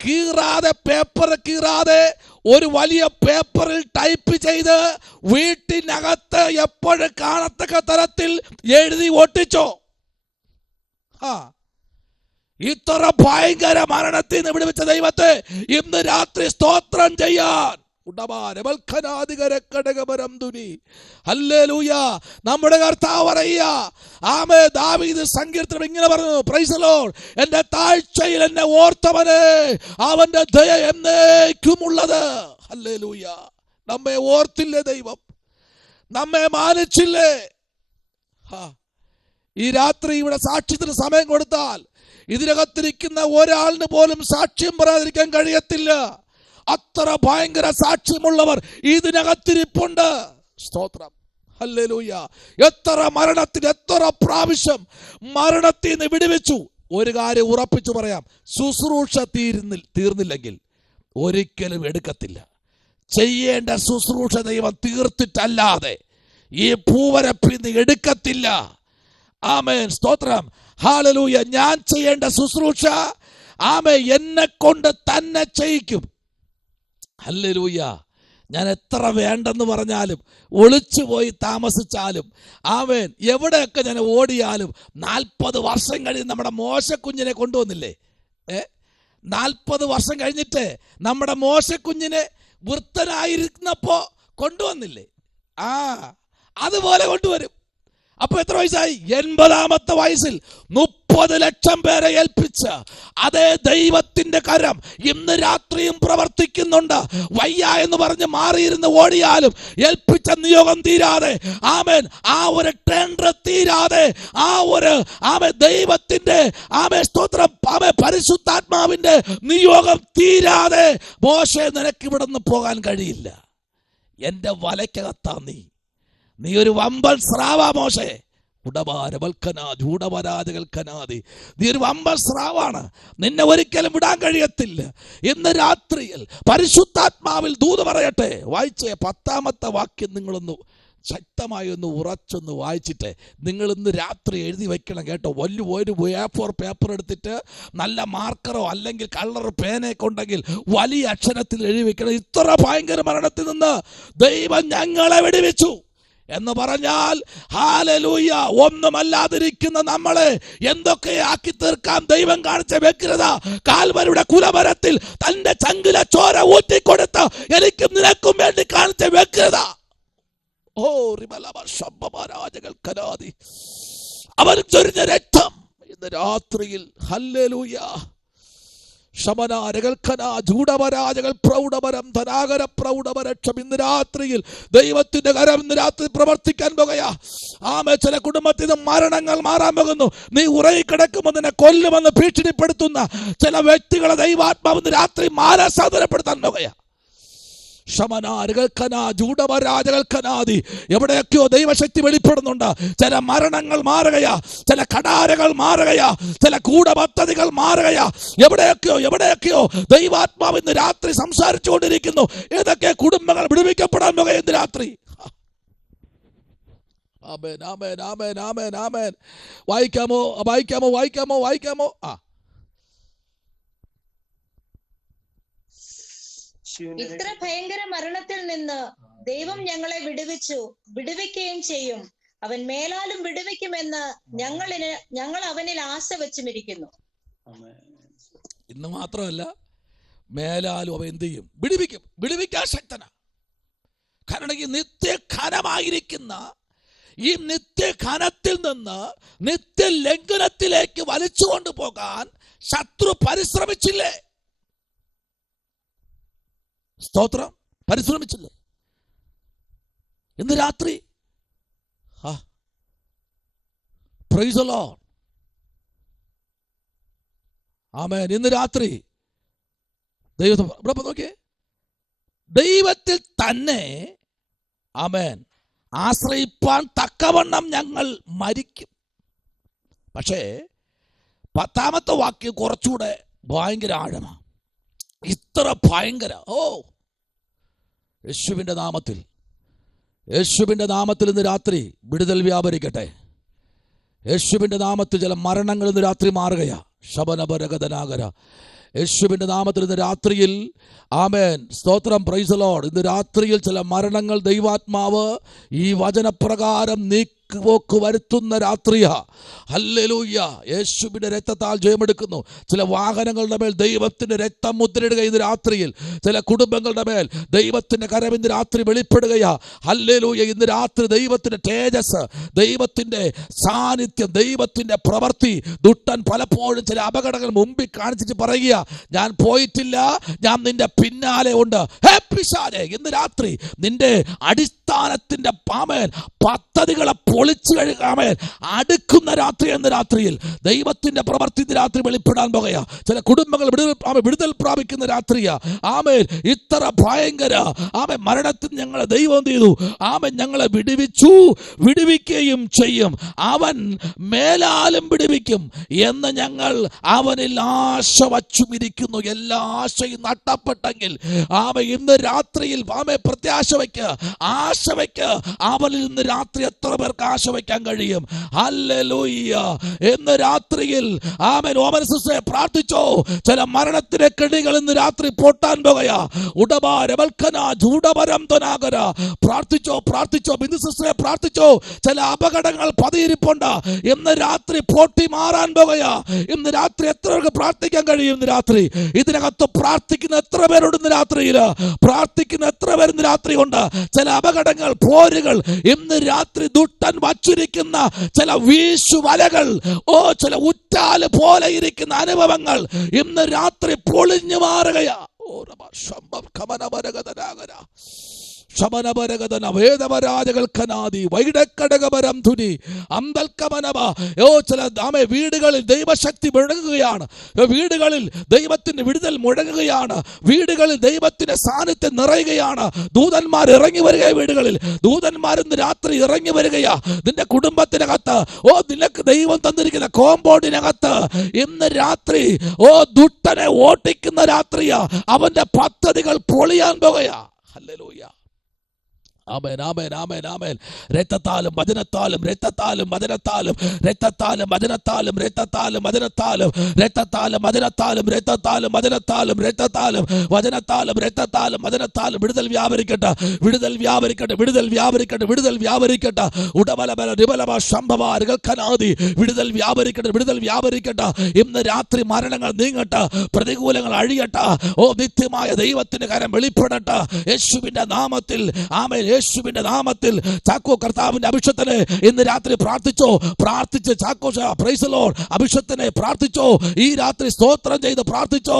കീറാതെ, പേപ്പർ കീറാതെ, ഒരു വലിയ പേപ്പറിൽ ടൈപ്പ് ചെയ്ത് വീട്ടിനകത്ത് എപ്പോഴും കാണത്തക്ക തരത്തിൽ എഴുതി ഒട്ടിച്ചോ. ഇത്ര ഭയങ്കര മരണത്തിൽ നിന്ന് വിടുവിച്ച ദൈവത്തെ ഇന്ന് രാത്രി സ്തോത്രം ചെയ്യാൻ നമ്മുടെ കർത്താവ് പറയുക. ആമേൻ. ദാവീദ് സങ്കീർത്തനം ഇങ്ങനെ പറഞ്ഞു. Price the Lord. എന്റെ താഴ്ചയിൽ എന്നെ ഓർത്തവനെ, അവന്റെ ദയ എന്നേക്കുമുള്ളത്. ഹല്ലേലൂയ. നമ്മെ ഓർത്തില്ലേ ദൈവം? നമ്മെ മാനിച്ചില്ലേ? ഈ രാത്രി ഇവിടെ സാക്ഷ്യത്തിന് സമയം കൊടുത്താൽ ഇതിനകത്തിരിക്കുന്ന ഒരാളിന് പോലും സാക്ഷ്യം പറയാതിരിക്കാൻ കഴിയത്തില്ല. അത്ര ഭയങ്കര സാക്ഷ്യമുള്ളവർ ഇതിനകത്തിരിപ്പുണ്ട്. സ്തോത്രം. ഹല്ലേലൂയ. എത്ര മരണത്തിന് എത്ര പ്രാവശ്യം മരണത്തിൽ നിന്ന് വിടുവിച്ചു. ഒരു കാര്യം ഉറപ്പിച്ചു പറയാം, ശുശ്രൂഷ തീർന്നില്ലെങ്കിൽ ഒരിക്കലും എടുക്കത്തില്ല. ചെയ്യേണ്ട ശുശ്രൂഷ ദൈവം തീർത്തിട്ടല്ലാതെ ഈ ഭൂവരപ്പിൽ നിന്ന് എടുക്കത്തില്ല. ആമേൻ. സ്തോത്രം. ഹല്ലേലൂയ. ഞാൻ ചെയ്യേണ്ട ശുശ്രൂഷ ആമേൻ എന്നെ കൊണ്ട് തന്നെ ചെയ്യിക്കും. ഹല്ലേലൂയ. ഞാൻ എത്ര വേണ്ടെന്ന് പറഞ്ഞാലും, ഒളിച്ചു പോയി താമസിച്ചാലും, ആമേൻ, എവിടെയൊക്കെ ഞാൻ ഓടിയാലും, 40 വർഷം കഴിഞ്ഞ് നമ്മുടെ മോശക്കുഞ്ഞിനെ കൊണ്ടുവന്നില്ലേ? 40 വർഷം കഴിഞ്ഞിട്ട് നമ്മുടെ മോശക്കുഞ്ഞിനെ വൃത്തനായിരുന്നപ്പോ കൊണ്ടുവന്നില്ലേ? അതുപോലെ കൊണ്ടുവരും. അപ്പൊ എത്ര വയസ്സായി? 80-ാമത്തെ വയസ്സിൽ 30 ലക്ഷം പേരെ ഏൽപ്പിച്ച അതേ ദൈവത്തിന്റെ കരം ഇന്ന് രാത്രിയും പ്രവർത്തിക്കുന്നുണ്ട്. വയ്യ എന്ന് പറഞ്ഞ് മാറിയിരുന്ന് ഓടിയാലും ഏൽപ്പിച്ച നിയോഗം തീരാതെ, ആമേൻ, ആ ഒരു ടെൻഡർ തീരാതെ, ആ ഒരു ആമേൻ ദൈവത്തിന്റെ ആമേൻ സ്തോത്രം, ആമേൻ പരിശുദ്ധാത്മാവിന്റെ നിയോഗം തീരാതെ മോശെ നിനക്ക് ഇവിടെ നിന്ന് പോകാൻ കഴിയില്ല. എന്റെ വലയ്ക്കകത്താ നീ ഒരു വമ്പൻ സ്രാവാ മോശെ. ൂഢപരാജകൽക്കനാദി. നീ ഒരു വമ്പൻ സ്രാവാണ്, നിന്നെ ഒരിക്കലും വിടാൻ കഴിയത്തില്ല. ഇന്ന് രാത്രിയിൽ പരിശുദ്ധാത്മാവിൽ ദൂത് പറയട്ടെ. വായിച്ചേ 10-ാമത്തെ വാക്യം നിങ്ങളൊന്ന് ശക്തമായി ഒന്ന് ഉറച്ചൊന്ന് വായിച്ചിട്ട് നിങ്ങൾ ഇന്ന് രാത്രി എഴുതി വെക്കണം കേട്ടോ. ഒരു A4 പേപ്പർ എടുത്തിട്ട് നല്ല മാർക്കറോ അല്ലെങ്കിൽ കളർ പേനയൊക്കെ ഉണ്ടെങ്കിൽ വലിയ അക്ഷരത്തിൽ എഴുതി വെക്കണം. ഇത്ര ഭയങ്കര മരണത്തിൽ നിന്ന് ദൈവം ഞങ്ങളെ വിടുവിച്ചു എന്ന് പറഞ്ഞാൽ ഹല്ലേലൂയ, ഒന്നുമല്ലാതിരിക്കുന്ന നമ്മളെ എന്തൊക്കെ ആക്കി തീർക്കാൻ ദൈവം കാണിച്ച വ്യഗ്രത. കാൽവരിയുടെ കുലമരത്തിൽ തന്റെ ചങ്കിലെ ചോര ഊറ്റിക്കൊടുത്ത് എനിക്കും നിനക്കും വേണ്ടി കാണിച്ച വ്യഗ്രത. അവൻ ചൊരിഞ്ഞ രക്തം ഇന്ന് രാത്രിയിൽ ഹല്ലേലൂയ ഇന്ന് രാത്രിയിൽ ദൈവത്തിന്റെ കരം ഇന്ന് രാത്രി പ്രവർത്തിക്കാൻ പോകുകയാ. ചില കുടുംബത്തിൽ നിന്ന് മരണങ്ങൾ മാറാൻ പോകുന്നു. നീ ഉറങ്ങിക്കിടക്കുമ്പോൾ നിന്നെ കൊല്ലുമെന്ന് ഭീഷണിപ്പെടുത്തുന്ന ചില വ്യക്തികളെ ദൈവാത്മാവ് ഇന്ന് രാത്രി മാനസാന്തരപ്പെടുത്താൻ പോകുകയാ. എവിടെയൊക്കെയോ ദൈവശക്തി വെളിപ്പെടുന്നുണ്ട്. ചില മരണങ്ങൾ മാറുകയാ, ചില കടാരകൾ മാറുകയാ, ചില ഗൂഢപദ്ധതികൾ മാറുകയാ. എവിടെയൊക്കെയോ ദൈവാത്മാവ് ഇന്ന് രാത്രി സംസാരിച്ചു കൊണ്ടിരിക്കുന്നു. ഏതൊക്കെ കുടുംബങ്ങൾ വിടുവിക്കപ്പെടാൻ പോകുക ഇന്ന് രാത്രി. ആമേൻ, ആമേൻ, ആമേൻ, ആമേൻ, ആമേൻ. വായിക്കാമോ? ഇത്ര ഭയങ്കര മരണത്തിൽ നിന്ന് ദൈവം ഞങ്ങളെ വിടുവിക്കുകയും ചെയ്യും. അവൻ മേലാലും വിടുവിക്കുമെന്ന് ഞങ്ങൾ അവനിൽ ആശ വെച്ചുമിരിക്കുന്നു. ഇന്ന് മാത്രമല്ല, മേലാലും അവൻ എന്ത് ചെയ്യും? വിടുവിക്കാൻ ശക്തനാ. കാരണം ഈ നിത്യഖനമായിരിക്കുന്ന ഈ നിത്യഖനത്തിൽ നിന്ന് നിത്യലംഘനത്തിലേക്ക് വലിച്ചുകൊണ്ട് പോകാൻ ശത്രു പരിശ്രമിച്ചില്ലേ? സ്തോത്രം, പരിശ്രമിച്ചില്ലേ? ഇന്ന് രാത്രി പ്രൈസ് ദി ലോർഡ്. ആമേൻ. ഇന്ന് രാത്രി ദൈവത്തെ നോക്കിയേ, ദൈവത്തിൽ തന്നെ ആമേൻ ആശ്രയിപ്പാൻ തക്കവണ്ണം ഞങ്ങൾ മരിക്കും. പക്ഷേ 10-ാമത്തെ വാക്യം കുറച്ചുകൂടെ ഭയങ്കര ആഴമാണ്. ഇത്ര ഭയങ്കര യേശുവിൻ്റെ നാമത്തിൽ ഇന്ന് രാത്രി വിടുതൽ വ്യാപരിക്കട്ടെ. യേശുവിൻ്റെ നാമത്തിൽ ചില മരണങ്ങൾ ഇന്ന് രാത്രി മാറുകയാ. ശബനപരഗതനാഗര യേശുവിൻ്റെ നാമത്തിൽ ഇന്ന് രാത്രിയിൽ ആമേൻ. സ്തോത്രം, പ്രൈസ് ദി ലോർഡ്. ഇന്ന് രാത്രിയിൽ ചില മരണങ്ങൾ ദൈവാത്മാവ് ഈ വചനപ്രകാരം പോക്ക് വരുത്തുന്ന രാത്രിയാ. ഹല്ലേലൂയ. യേശുവിന്റെ രക്തത്താൽ ജയമെടുക്കുന്നു. ചില വാഹനങ്ങളുടെ മേൽ ദൈവത്തിന്റെ രക്തം മുദ്രയിടുക ഇന്ന് രാത്രിയിൽ. ചില കുടുംബങ്ങളുടെ മേൽ ദൈവത്തിന്റെ കരം ഇന്ന് രാത്രി വെളിപ്പെടുകയാ. ഹല്ലേലൂയ. ഇന്ന് രാത്രി ദൈവത്തിന്റെ തേജസ്, ദൈവത്തിന്റെ സാന്നിധ്യം, ദൈവത്തിന്റെ പ്രവൃത്തി. ദുഷ്ടൻ പലപ്പോഴും ചില അപകടങ്ങൾ മുമ്പിൽ കാണിച്ചിട്ട് പറയുക, ഞാൻ പോയിട്ടില്ല, ഞാൻ നിന്റെ പിന്നാലെ ഉണ്ട്. ഹേ പിശാചേ, ഇന്ന് രാത്രി നിന്റെ അടിസ്ഥാനത്തിന്റെ പദ്ധതികളെ പൊളിച്ചു കഴുകാമേൻ അടുക്കുന്ന രാത്രി എന്ന രാത്രിയിൽ ദൈവത്തിന്റെ പ്രവൃത്തി രാത്രി വെളിപ്പെടാൻ പോകുക. ചില കുടുംബങ്ങൾ വിടുതൽ പ്രാപിക്കുന്ന രാത്രിയാ. ആമേൻ. ഇത്ര ഭയങ്കര മരണത്തിൽ ഞങ്ങളെ ദൈവം എന്ത് ചെയ്തു? ഞങ്ങളെ വിടുവിക്കുകയും ചെയ്യും. അവൻ മേലാലും വിടുവിക്കും എന്ന് ഞങ്ങൾ അവനിൽ ആശ വച്ചുമിരിക്കുന്നു. എല്ലാ ആശയും നഷ്ടപ്പെട്ടെങ്കിൽ ഇന്ന് രാത്രിയിൽ പ്രത്യാശ വയ്ക്ക്, ആശ വയ്ക്ക്. അവനിൽ ഇന്ന് രാത്രി എത്ര പേർക്ക് ആശ വയ്ക്കാൻ കഴിയും? ഹല്ലേലൂയ. ഇന്ന് രാത്രിയിൽ ഓമന സിസ്റ്ററെ പ്രാർത്ഥിച്ചോ. ചില മരണത്തിന്റെ കെണികൾ ഇന്ന് രാത്രി പൊട്ടാൻ പോകുകയാ. പ്രാർത്ഥിച്ചോ. ബിന്ദു സിസ്റ്ററെ പ്രാർത്ഥിച്ചോ. ചില അപകടങ്ങൾ പതിയിരിപ്പുണ്ട്, ഇന്ന് രാത്രി പൊട്ടി മാറാൻ പോകുകയാ. ഇന്ന് രാത്രി എത്ര പേർക്ക് പ്രാർത്ഥിക്കാൻ കഴിയും? ഇന്ന് രാത്രി ഇതിനകത്ത് പ്രാർത്ഥിക്കുന്ന എത്ര പേരുണ്ട്? ഇന്ന് രാത്രിയിൽ പ്രാർത്ഥിക്കുന്ന എത്ര പേർ ഇന്ന് രാത്രി ഉണ്ട്? ചില അപകടങ്ങൾ, പോരുകൾ ഇന്ന് രാത്രി ദുഷ്ടൻ വച്ചിരിക്കുന്ന ചില വീശുവലകൾ, ചില ഉറ്റാല് പോലെ ഇരിക്കുന്ന അനുഭവങ്ങൾ ഇന്ന് രാത്രി പൊളിഞ്ഞു മാറുകയാ. ശബനപരഗതന വേദപരാജകൾ ഖനാദി വൈഡക്കടകപരം ധുനി അന്തൽക്കമനവ. ചില വീടുകളിൽ ദൈവശക്തി മുഴങ്ങുകയാണ്, വീടുകളിൽ ദൈവത്തിന്റെ വിടുതൽ മുഴങ്ങുകയാണ്, വീടുകളിൽ ദൈവത്തിന്റെ സാന്നിധ്യം നിറയുകയാണ്. ദൂതന്മാർ ഇറങ്ങി വരിക, വീടുകളിൽ ദൂതന്മാർ ഇന്ന് രാത്രി ഇറങ്ങി വരികയാ. നിന്റെ കുടുംബത്തിനകത്ത് നിനക്ക് ദൈവം തന്നിരിക്കുന്ന കോമ്പൗണ്ടിനകത്ത് ഇന്ന് രാത്രി ദുഷ്ടനെ ഓട്ടിക്കുന്ന രാത്രിയാ. അവന്റെ പദ്ധതികൾ പൊളിയാൻ പോകുകയാ. ഹല്ലേലൂയ. ആമേൻ, ആമേൻ, ആമേൻ, ആമേൻ. രക്തത്താലും വചനത്താലും, രക്തത്താലും വചനത്താലും, രക്തത്താലും വചനത്താലും, രക്തത്താലും വചനത്താലും, രക്തത്താലും വചനത്താലും, രക്തത്താലും വചനത്താലും, രക്തത്താലും വചനത്താലും, രക്തത്താലും വചനത്താലും വിടുതൽ വ്യാപരിക്കട്ടെ, വിടുതൽ വ്യാപരിക്കട്ടെ, വിടുതൽ വ്യാപരിക്കട്ടെ, വിടുതൽ വ്യാപരിക്കട്ടെ. ഉടബലബല നിബലബ സംഭവാരുകൾ ഖനാദി വിടുതൽ വ്യാപരിക്കട്ടെ, വിടുതൽ വ്യാപരിക്കട്ടെ. ഇന്ന് രാത്രി മരണങ്ങൾ നീങ്ങട്ടെ, പ്രതികൂലങ്ങൾ അഴിയട്ടെ. നിത്യമായ ദൈവത്തിന്റെ കരം വെളിപ്പെടട്ടെ യേശുവിന്റെ നാമത്തിൽ. ആമേൻ. യേശുവിന്റെ നാമത്തിൽ ചാക്കോ കർത്താവിന്റെ അഭിഷേകത്തിനെ ഇന്ന് രാത്രി പ്രാർത്ഥിച്ച് ചാക്കോ പ്രൈസ് ദി ലോർഡ് അഭിഷേകത്തിനെ പ്രാർത്ഥിച്ചോ. ഈ രാത്രി സ്തോത്രം ചെയ്ത് പ്രാർത്ഥിച്ചോ.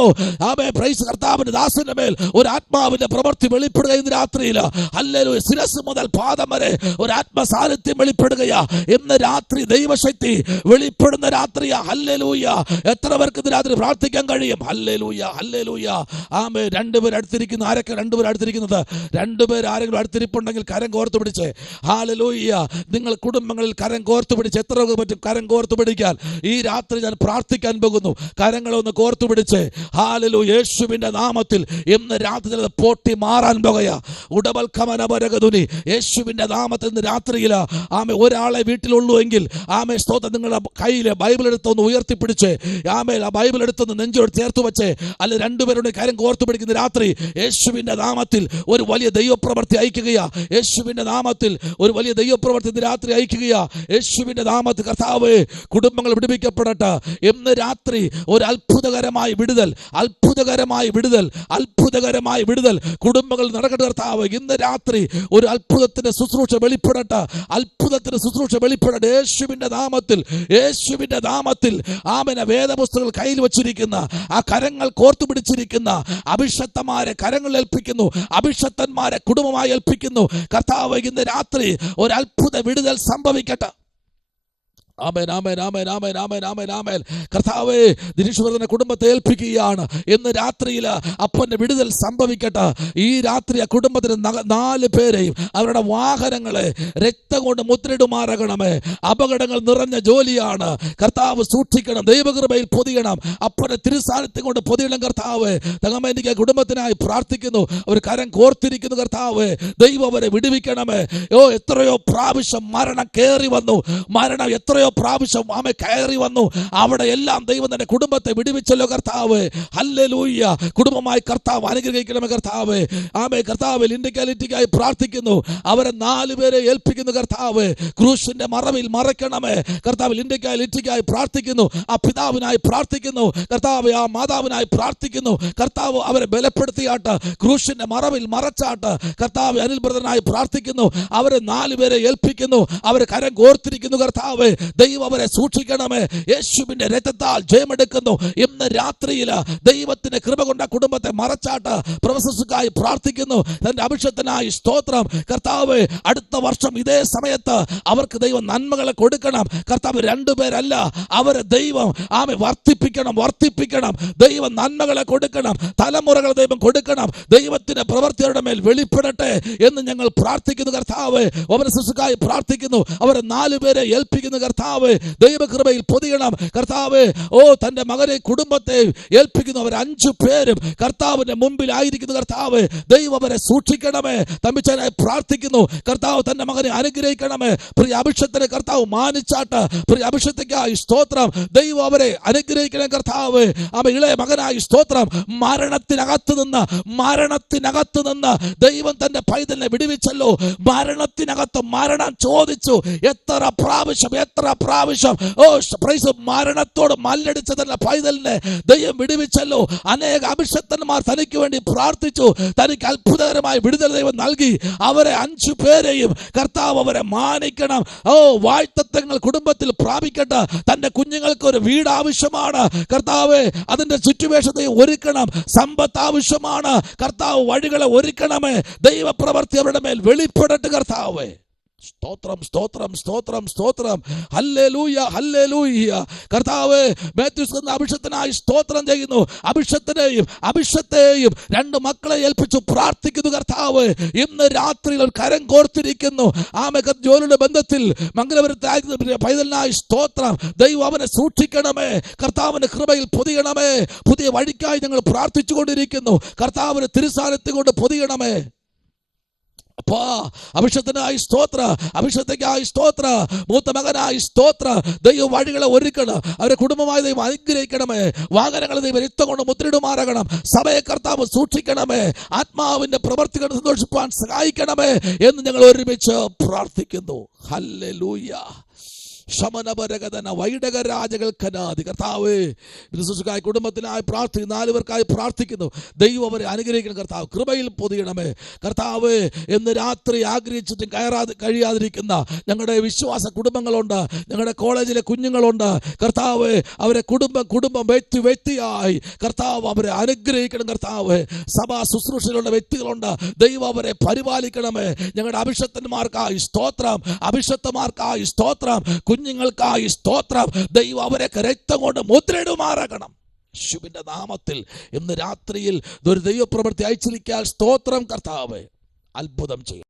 ആമേൻ. പ്രൈസ് കർത്താവിന്റെ ദാസന്റെ മേൽ ഒരു ആത്മാവിന്റെ പ്രവൃത്തി വെളിപ്പെടുക ഇന്ന് രാത്രിയിൽ. ഹല്ലേലൂയ. ശിരസ് മുതൽ പാദം വരെ ഒരു ആത്മസാന്നിധ്യം വെളിപ്പെടുകയാ ഇന്ന് രാത്രി. ദൈവശക്തി വെളിപ്പെടുന്ന രാത്രിയാ. ഹല്ലേലൂയ. എത്ര പേർക്ക് ഇന്ന് രാത്രി പ്രാർത്ഥിക്കാൻ കഴിയും? ഹല്ലേലൂയ, ഹല്ലേലൂയ. ആമേൻ. രണ്ടുപേർ അടുത്തിരിക്കുന്നു. ആരൊക്കെ രണ്ടുപേർ അടുത്തിരിക്കുന്നത്? രണ്ടുപേർ ആരെങ്കിലും അടുത്തിരിപ്പുണ്ടെങ്കിൽ കരം കോർത്തു പിടിച്ച്. ഹല്ലേലൂയ. നിങ്ങൾ കുടുംബങ്ങളിൽ കരം കോർത്തു പിടിച്ച്. എത്ര പേർക്ക് പറ്റും കരം കോർത്തു പിടിക്കാൻ? ഈ രാത്രി ഞാൻ പ്രാർത്ഥിക്കാൻ പോകുന്നു. കരങ്ങളൊന്ന് കോർത്തു പിടിച്ച്. ഹല്ലേലൂയ. യേശുവിന്റെ നാമത്തിൽ ഇന്ന് രാത്രി പൊട്ടി മാറാൻ പോകുകയാ. ഉടബൽഖമനപരഗതുനി യേശുവിന്റെ നാമത്തിൽ ഇന്ന് രാത്രിയിൽ ആമേ ഒരാളെ വീട്ടിലുള്ളൂ എങ്കിൽ ആമേ സ്തോത്രം നിങ്ങളുടെ കയ്യിലെ ബൈബിൾ എടുത്തൊന്ന് ഉയർത്തിപ്പിടിച്ച് ആമേ ആ ബൈബിൾ എടുത്തൊന്ന് നെഞ്ചോട് ചേർത്ത് വെച്ച് അല്ലെ രണ്ടുപേരുടെ കാര്യം കോർത്തു പിടിക്കുന്ന രാത്രി യേശുവിന്റെ നാമത്തിൽ ഒരു വലിയ ദൈവപ്രവൃത്തി അയക്കുകയാ. യേശുവിന്റെ നാമത്തിൽ ഒരു വലിയ ദൈവപ്രവൃത്തി ഇന്ന് രാത്രി അയക്കുകയാ. യേശുവിന്റെ നാമത്തിൽ കർത്താവേ കുടുംബങ്ങൾ വിടുവിക്കപ്പെടട്ടെ. ഇന്ന് രാത്രി ഒരു അത്ഭുതകരമായ വിടുതൽ, അത്ഭുതകരമായ വിടുതൽ, അത്ഭുതകരമായ വിടുതൽ കുടുംബങ്ങൾ നടക്കട്ടെ കർത്താവ്. ഇന്ന് രാത്രി ഒരു അത്ഭുതത്തിന്റെ ശുശ്രൂഷ വെളിപ്പെടട്ടെ, അത്ഭുതത്തിന്റെ ശുശ്രൂഷ വെളിപ്പെടട്ടെ യേശുവിന്റെ നാമത്തിൽ. യേശുവിന്റെ നാമത്തിൽ ആമേൻ. വേദപുസ്തകങ്ങൾ കയ്യിൽ വെച്ചിരിക്കുന്ന ആ കരങ്ങൾ കോർത്തു പിടിച്ചിരിക്കുന്ന അഭിഷക്തന്മാരെ കരങ്ങൾ ഏൽപ്പിക്കുന്നു, അഭിഷക്തന്മാരെ കുടുംബമായി ഏൽപ്പിക്കുന്നു കർത്താവ്. ഇന്ന് രാത്രി ഒരു അത്ഭുത വിടുതൽ സംഭവിക്കട്ടെ. ആമേൻ, ആമേൻ, ആമേൻ, ആമേൻ, ആമേൻ, ആമേൻ, ആമേൻ. കർത്താവേ ദിനേശ്വരന്റെ കുടുംബത്തെ ഏൽപ്പിക്കുകയാണ്. ഇന്ന് രാത്രിയിൽ അപ്പന്റെ വിടുതൽ സംഭവിക്കട്ടെ. ഈ രാത്രി ആ കുടുംബത്തിന് 4 പേരെയും അവരുടെ വാഹനങ്ങളെ രക്തം കൊണ്ട് മുദ്രയിടുമാറാകണമേ. അപകടങ്ങൾ നിറഞ്ഞ ജോലിയാണ് കർത്താവ്. സൂക്ഷിക്കണം, ദൈവകൃപയിൽ പൊതിയണം, അപ്പന്റെ തിരുസാന്നിധ്യം കൊണ്ട് പൊതിയണം കർത്താവ്. തങ്ങമ്മ എനിക്ക് കുടുംബത്തിനായി പ്രാർത്ഥിക്കുന്നു. അവർ കരം കോർത്തിരിക്കുന്നു കർത്താവ്. ദൈവം അവരെ വിടുവിക്കണമേ. എത്രയോ പ്രാവശ്യം മരണം കയറി വന്നു, മരണം എത്രയോ പ്രാവശ്യം ആമേ കയറി വന്നു. അവിടെ എല്ലാം ദൈവം തന്റെ കുടുംബത്തെ വിടുവിച്ചല്ലോ കർത്താവ്. ഹല്ലേലൂയ. കുടുംബമായി കർത്താവ് അനുഗ്രഹിക്കണമേ കർത്താവ്. ആമേ. കർത്താവ് ലിൻഡയ്ക്കായി പ്രാർത്ഥിക്കുന്നു. അവരെ 4 പേരെ ഏൽപ്പിക്കുന്നു കർത്താവ്. ക്രൂശിന്റെ മറവിൽ മറയ്ക്കണമേ കർത്താവ്. ലിൻഡയ്ക്കായി പ്രാർത്ഥിക്കുന്നു. ആ പിതാവിനായി പ്രാർത്ഥിക്കുന്നു കർത്താവ്. ആ മാതാവിനായി പ്രാർത്ഥിക്കുന്നു കർത്താവ്. അവരെ ബലപ്പെടുത്തിയാട്ട് ക്രൂശിന്റെ മറവിൽ മറച്ചാട്ട് കർത്താവ്. അനിൽ ബ്രദറിനായി പ്രാർത്ഥിക്കുന്നു. അവരെ 4 പേരെ ഏൽപ്പിക്കുന്നു. അവരെ കരം കോർത്തിരിക്കുന്നു കർത്താവ്. ദൈവം അവരെ സൂക്ഷിക്കണമേ. യേശുവിന്റെ രക്തത്താൽ ജയമെടുക്കുന്നു. ഇന്ന് രാത്രിയിൽ ദൈവത്തിന്റെ കൃപ കൊണ്ട് കുടുംബത്തെ മറച്ചാട്ട് പ്രൊഫസർക്കായി പ്രാർത്ഥിക്കുന്നു. തന്റെ അഭിഷേകത്തിനായി സ്തോത്രം കർത്താവ്. അടുത്ത വർഷം ഇതേ സമയത്ത് അവർക്ക് ദൈവം നന്മകളെ കൊടുക്കണം കർത്താവ്. 2 പേരല്ല, അവരെ ദൈവം ആമേ വർദ്ധിപ്പിക്കണം, വർദ്ധിപ്പിക്കണം. ദൈവം നന്മകളെ കൊടുക്കണം, തലമുറകൾ ദൈവം കൊടുക്കണം. ദൈവത്തിന്റെ പ്രവൃത്തിയുടെ മേൽ വെളിപ്പെടട്ടെ എന്ന് ഞങ്ങൾ പ്രാർത്ഥിക്കുന്നു കർത്താവ്. അവരെ പ്രാർത്ഥിക്കുന്നു. അവരെ 4 പേരെ ഏൽപ്പിക്കുന്നു കർത്താവ്. ദൈവകൃപയിൽ പൊതിയണം കർത്താവ്. തന്റെ മകനെ കുടുംബത്തെ ഏൽപ്പിക്കുന്നു. അവർ 5 പേരും കർത്താവിന്റെ മുമ്പിലായിരിക്കുന്നു കർത്താവ്. ദൈവം അവരെ സൂക്ഷിക്കണമേ. തമ്പിച്ചാനായി പ്രാർത്ഥിക്കുന്നു കർത്താവ്. തന്റെ മകനെ അനുഗ്രഹിക്കണമേ. പ്രിയ അഭിഷേകത്തിനെ കർത്താവ് മാനിച്ചാട്ട്. പ്രിയ അഭിഷേകത്തിനായി സ്തോത്രം. ദൈവം അവരെ അനുഗ്രഹിക്കണം കർത്താവ്. ഇളയ മകനായി സ്തോത്രം. മരണത്തിനകത്ത് നിന്ന് ദൈവം തന്റെ പൈതലിനെ വിടുവിച്ചല്ലോ. മരണത്തിനകത്ത് മരണം ചോദിച്ചു. എത്ര പ്രാവശ്യം മരണത്തോട് മല്ലടിച്ചതല്ല പൈതലിനെ ദൈവം വിടുവിച്ചല്ലോ. അനേക അഭിഷക്തന്മാർ തനിക്ക് വേണ്ടി പ്രാർത്ഥിച്ചു. തനിക്ക് അത്ഭുതകരമായ വിടുതൽ ദൈവം നൽകി. അവരെ 5 പേരെയും കർത്താവ് അവരെ മാനിക്കണം. വാഴ്ത്തത്വങ്ങൾ കുടുംബത്തിൽ പ്രാപിക്കട്ടെ. തന്റെ കുഞ്ഞുങ്ങൾക്ക് ഒരു വീട് ആവശ്യമാണ് കർത്താവ്, അതിന്റെ സിറ്റുവേഷനെ ഒരുക്കണം. സമ്പത്ത് ആവശ്യമാണ് കർത്താവ്, വഴികളെ ഒരുക്കണമേ. ദൈവപ്രവൃത്തി അവരുടെ മേൽ വെളിപ്പെടട്ടെ കർത്താവേ. സ്തോത്രം സ്തോത്രം സ്തോത്രം സ്തോത്രം. Hallelujah hallelujah. കർത്താവേ, മാത്യൂസ് എന്ന അഭിഷത്തിനായി സ്തോത്രം ചെയ്യുന്നു. അഭിഷത്തെയും 2 മക്കളെ ഏൽപ്പിച്ചു പ്രാർത്ഥിക്കുന്നു കർത്താവ്. ഇന്ന് രാത്രിയിൽ ഒരു കരം കോർത്തിരിക്കുന്നു. ജോലിയുടെ ബന്ധത്തിൽ മംഗലപുരത്ത് പൈതലിനായി സ്തോത്രം. ദൈവം അവനെ സൂക്ഷിക്കണമേ. കർത്താവിന്റെ കൃപയിൽ പൊതിയണമേ. പുതിയ വഴിക്കായി ഞങ്ങൾ പ്രാർത്ഥിച്ചു കൊണ്ടിരിക്കുന്നു. കർത്താവിന് തിരുസാന്നിധ്യം കൊണ്ട് പൊതിയണമേ. അഭിഷത്തിനായി സ്തോത്ര, അഭിഷത്തേക്കായി സ്തോത്ര, മൂത്ത മകനായി സ്തോത്ര. ദൈവം വഴികളെ ഒരുക്കണം. അവരെ കുടുംബമായി ദൈവം അനുഗ്രഹിക്കണമേ. വാഹനങ്ങളെ ദൈവം രക്തം കൊണ്ട് മുദ്രയിടുമാറാകണം. സഭയെ കർത്താവ് സൂക്ഷിക്കണമേ. ആത്മാവിന്റെ പ്രവർത്തികൾ സന്തോഷിപ്പാൻ സഹായിക്കണമേ എന്ന് ഞങ്ങൾ ഒരുമിച്ച് പ്രാർത്ഥിക്കുന്നു. ഹല്ലേലൂയ. ശമനപരകഥന വൈഡകരാജകൾക്കനാദി. കർത്താവ് ബിസിനസ്സുകായി കുടുംബത്തിനായി പ്രാർത്ഥിക്കുന്നു. 4 പേർക്കായി പ്രാർത്ഥിക്കുന്നു. ദൈവം അവരെ അനുഗ്രഹിക്കണം. കർത്താവ് കൃപയിൽ പൊതിയണമേ. കർത്താവ് എന്ന് രാത്രി ആഗ്രഹിച്ചിട്ടും കഴിയാതിരിക്കുന്ന ഞങ്ങളുടെ വിശ്വാസ കുടുംബങ്ങളുണ്ട്. ഞങ്ങളുടെ കോളേജിലെ കുഞ്ഞുങ്ങളുണ്ട്. കർത്താവ് അവരെ കുടുംബം വ്യക്തിയായി കർത്താവ് അവരെ അനുഗ്രഹിക്കണം. കർത്താവ് സഭാ ശുശ്രൂഷയിലുള്ള വ്യക്തികളുണ്ട്. ദൈവം അവരെ പരിപാലിക്കണമേ. ഞങ്ങളുടെ അഭിഷക്തന്മാർക്കായി സ്തോത്രം, അഭിഷക്തമാർക്കായി സ്തോത്രം, കുഞ്ഞുങ്ങൾക്കായി സ്തോത്രം. ദൈവം അവരെ രക്തം കൊണ്ട് മുദ്രയിടുമാറാകണം. യേശുവിന്റെ നാമത്തിൽ ഇന്ന് രാത്രിയിൽ ഒരു ദൈവപ്രവൃത്തി അയച്ചിരിക്കാൻ സ്തോത്രം. കർത്താവ് അത്ഭുതം ചെയ്യും.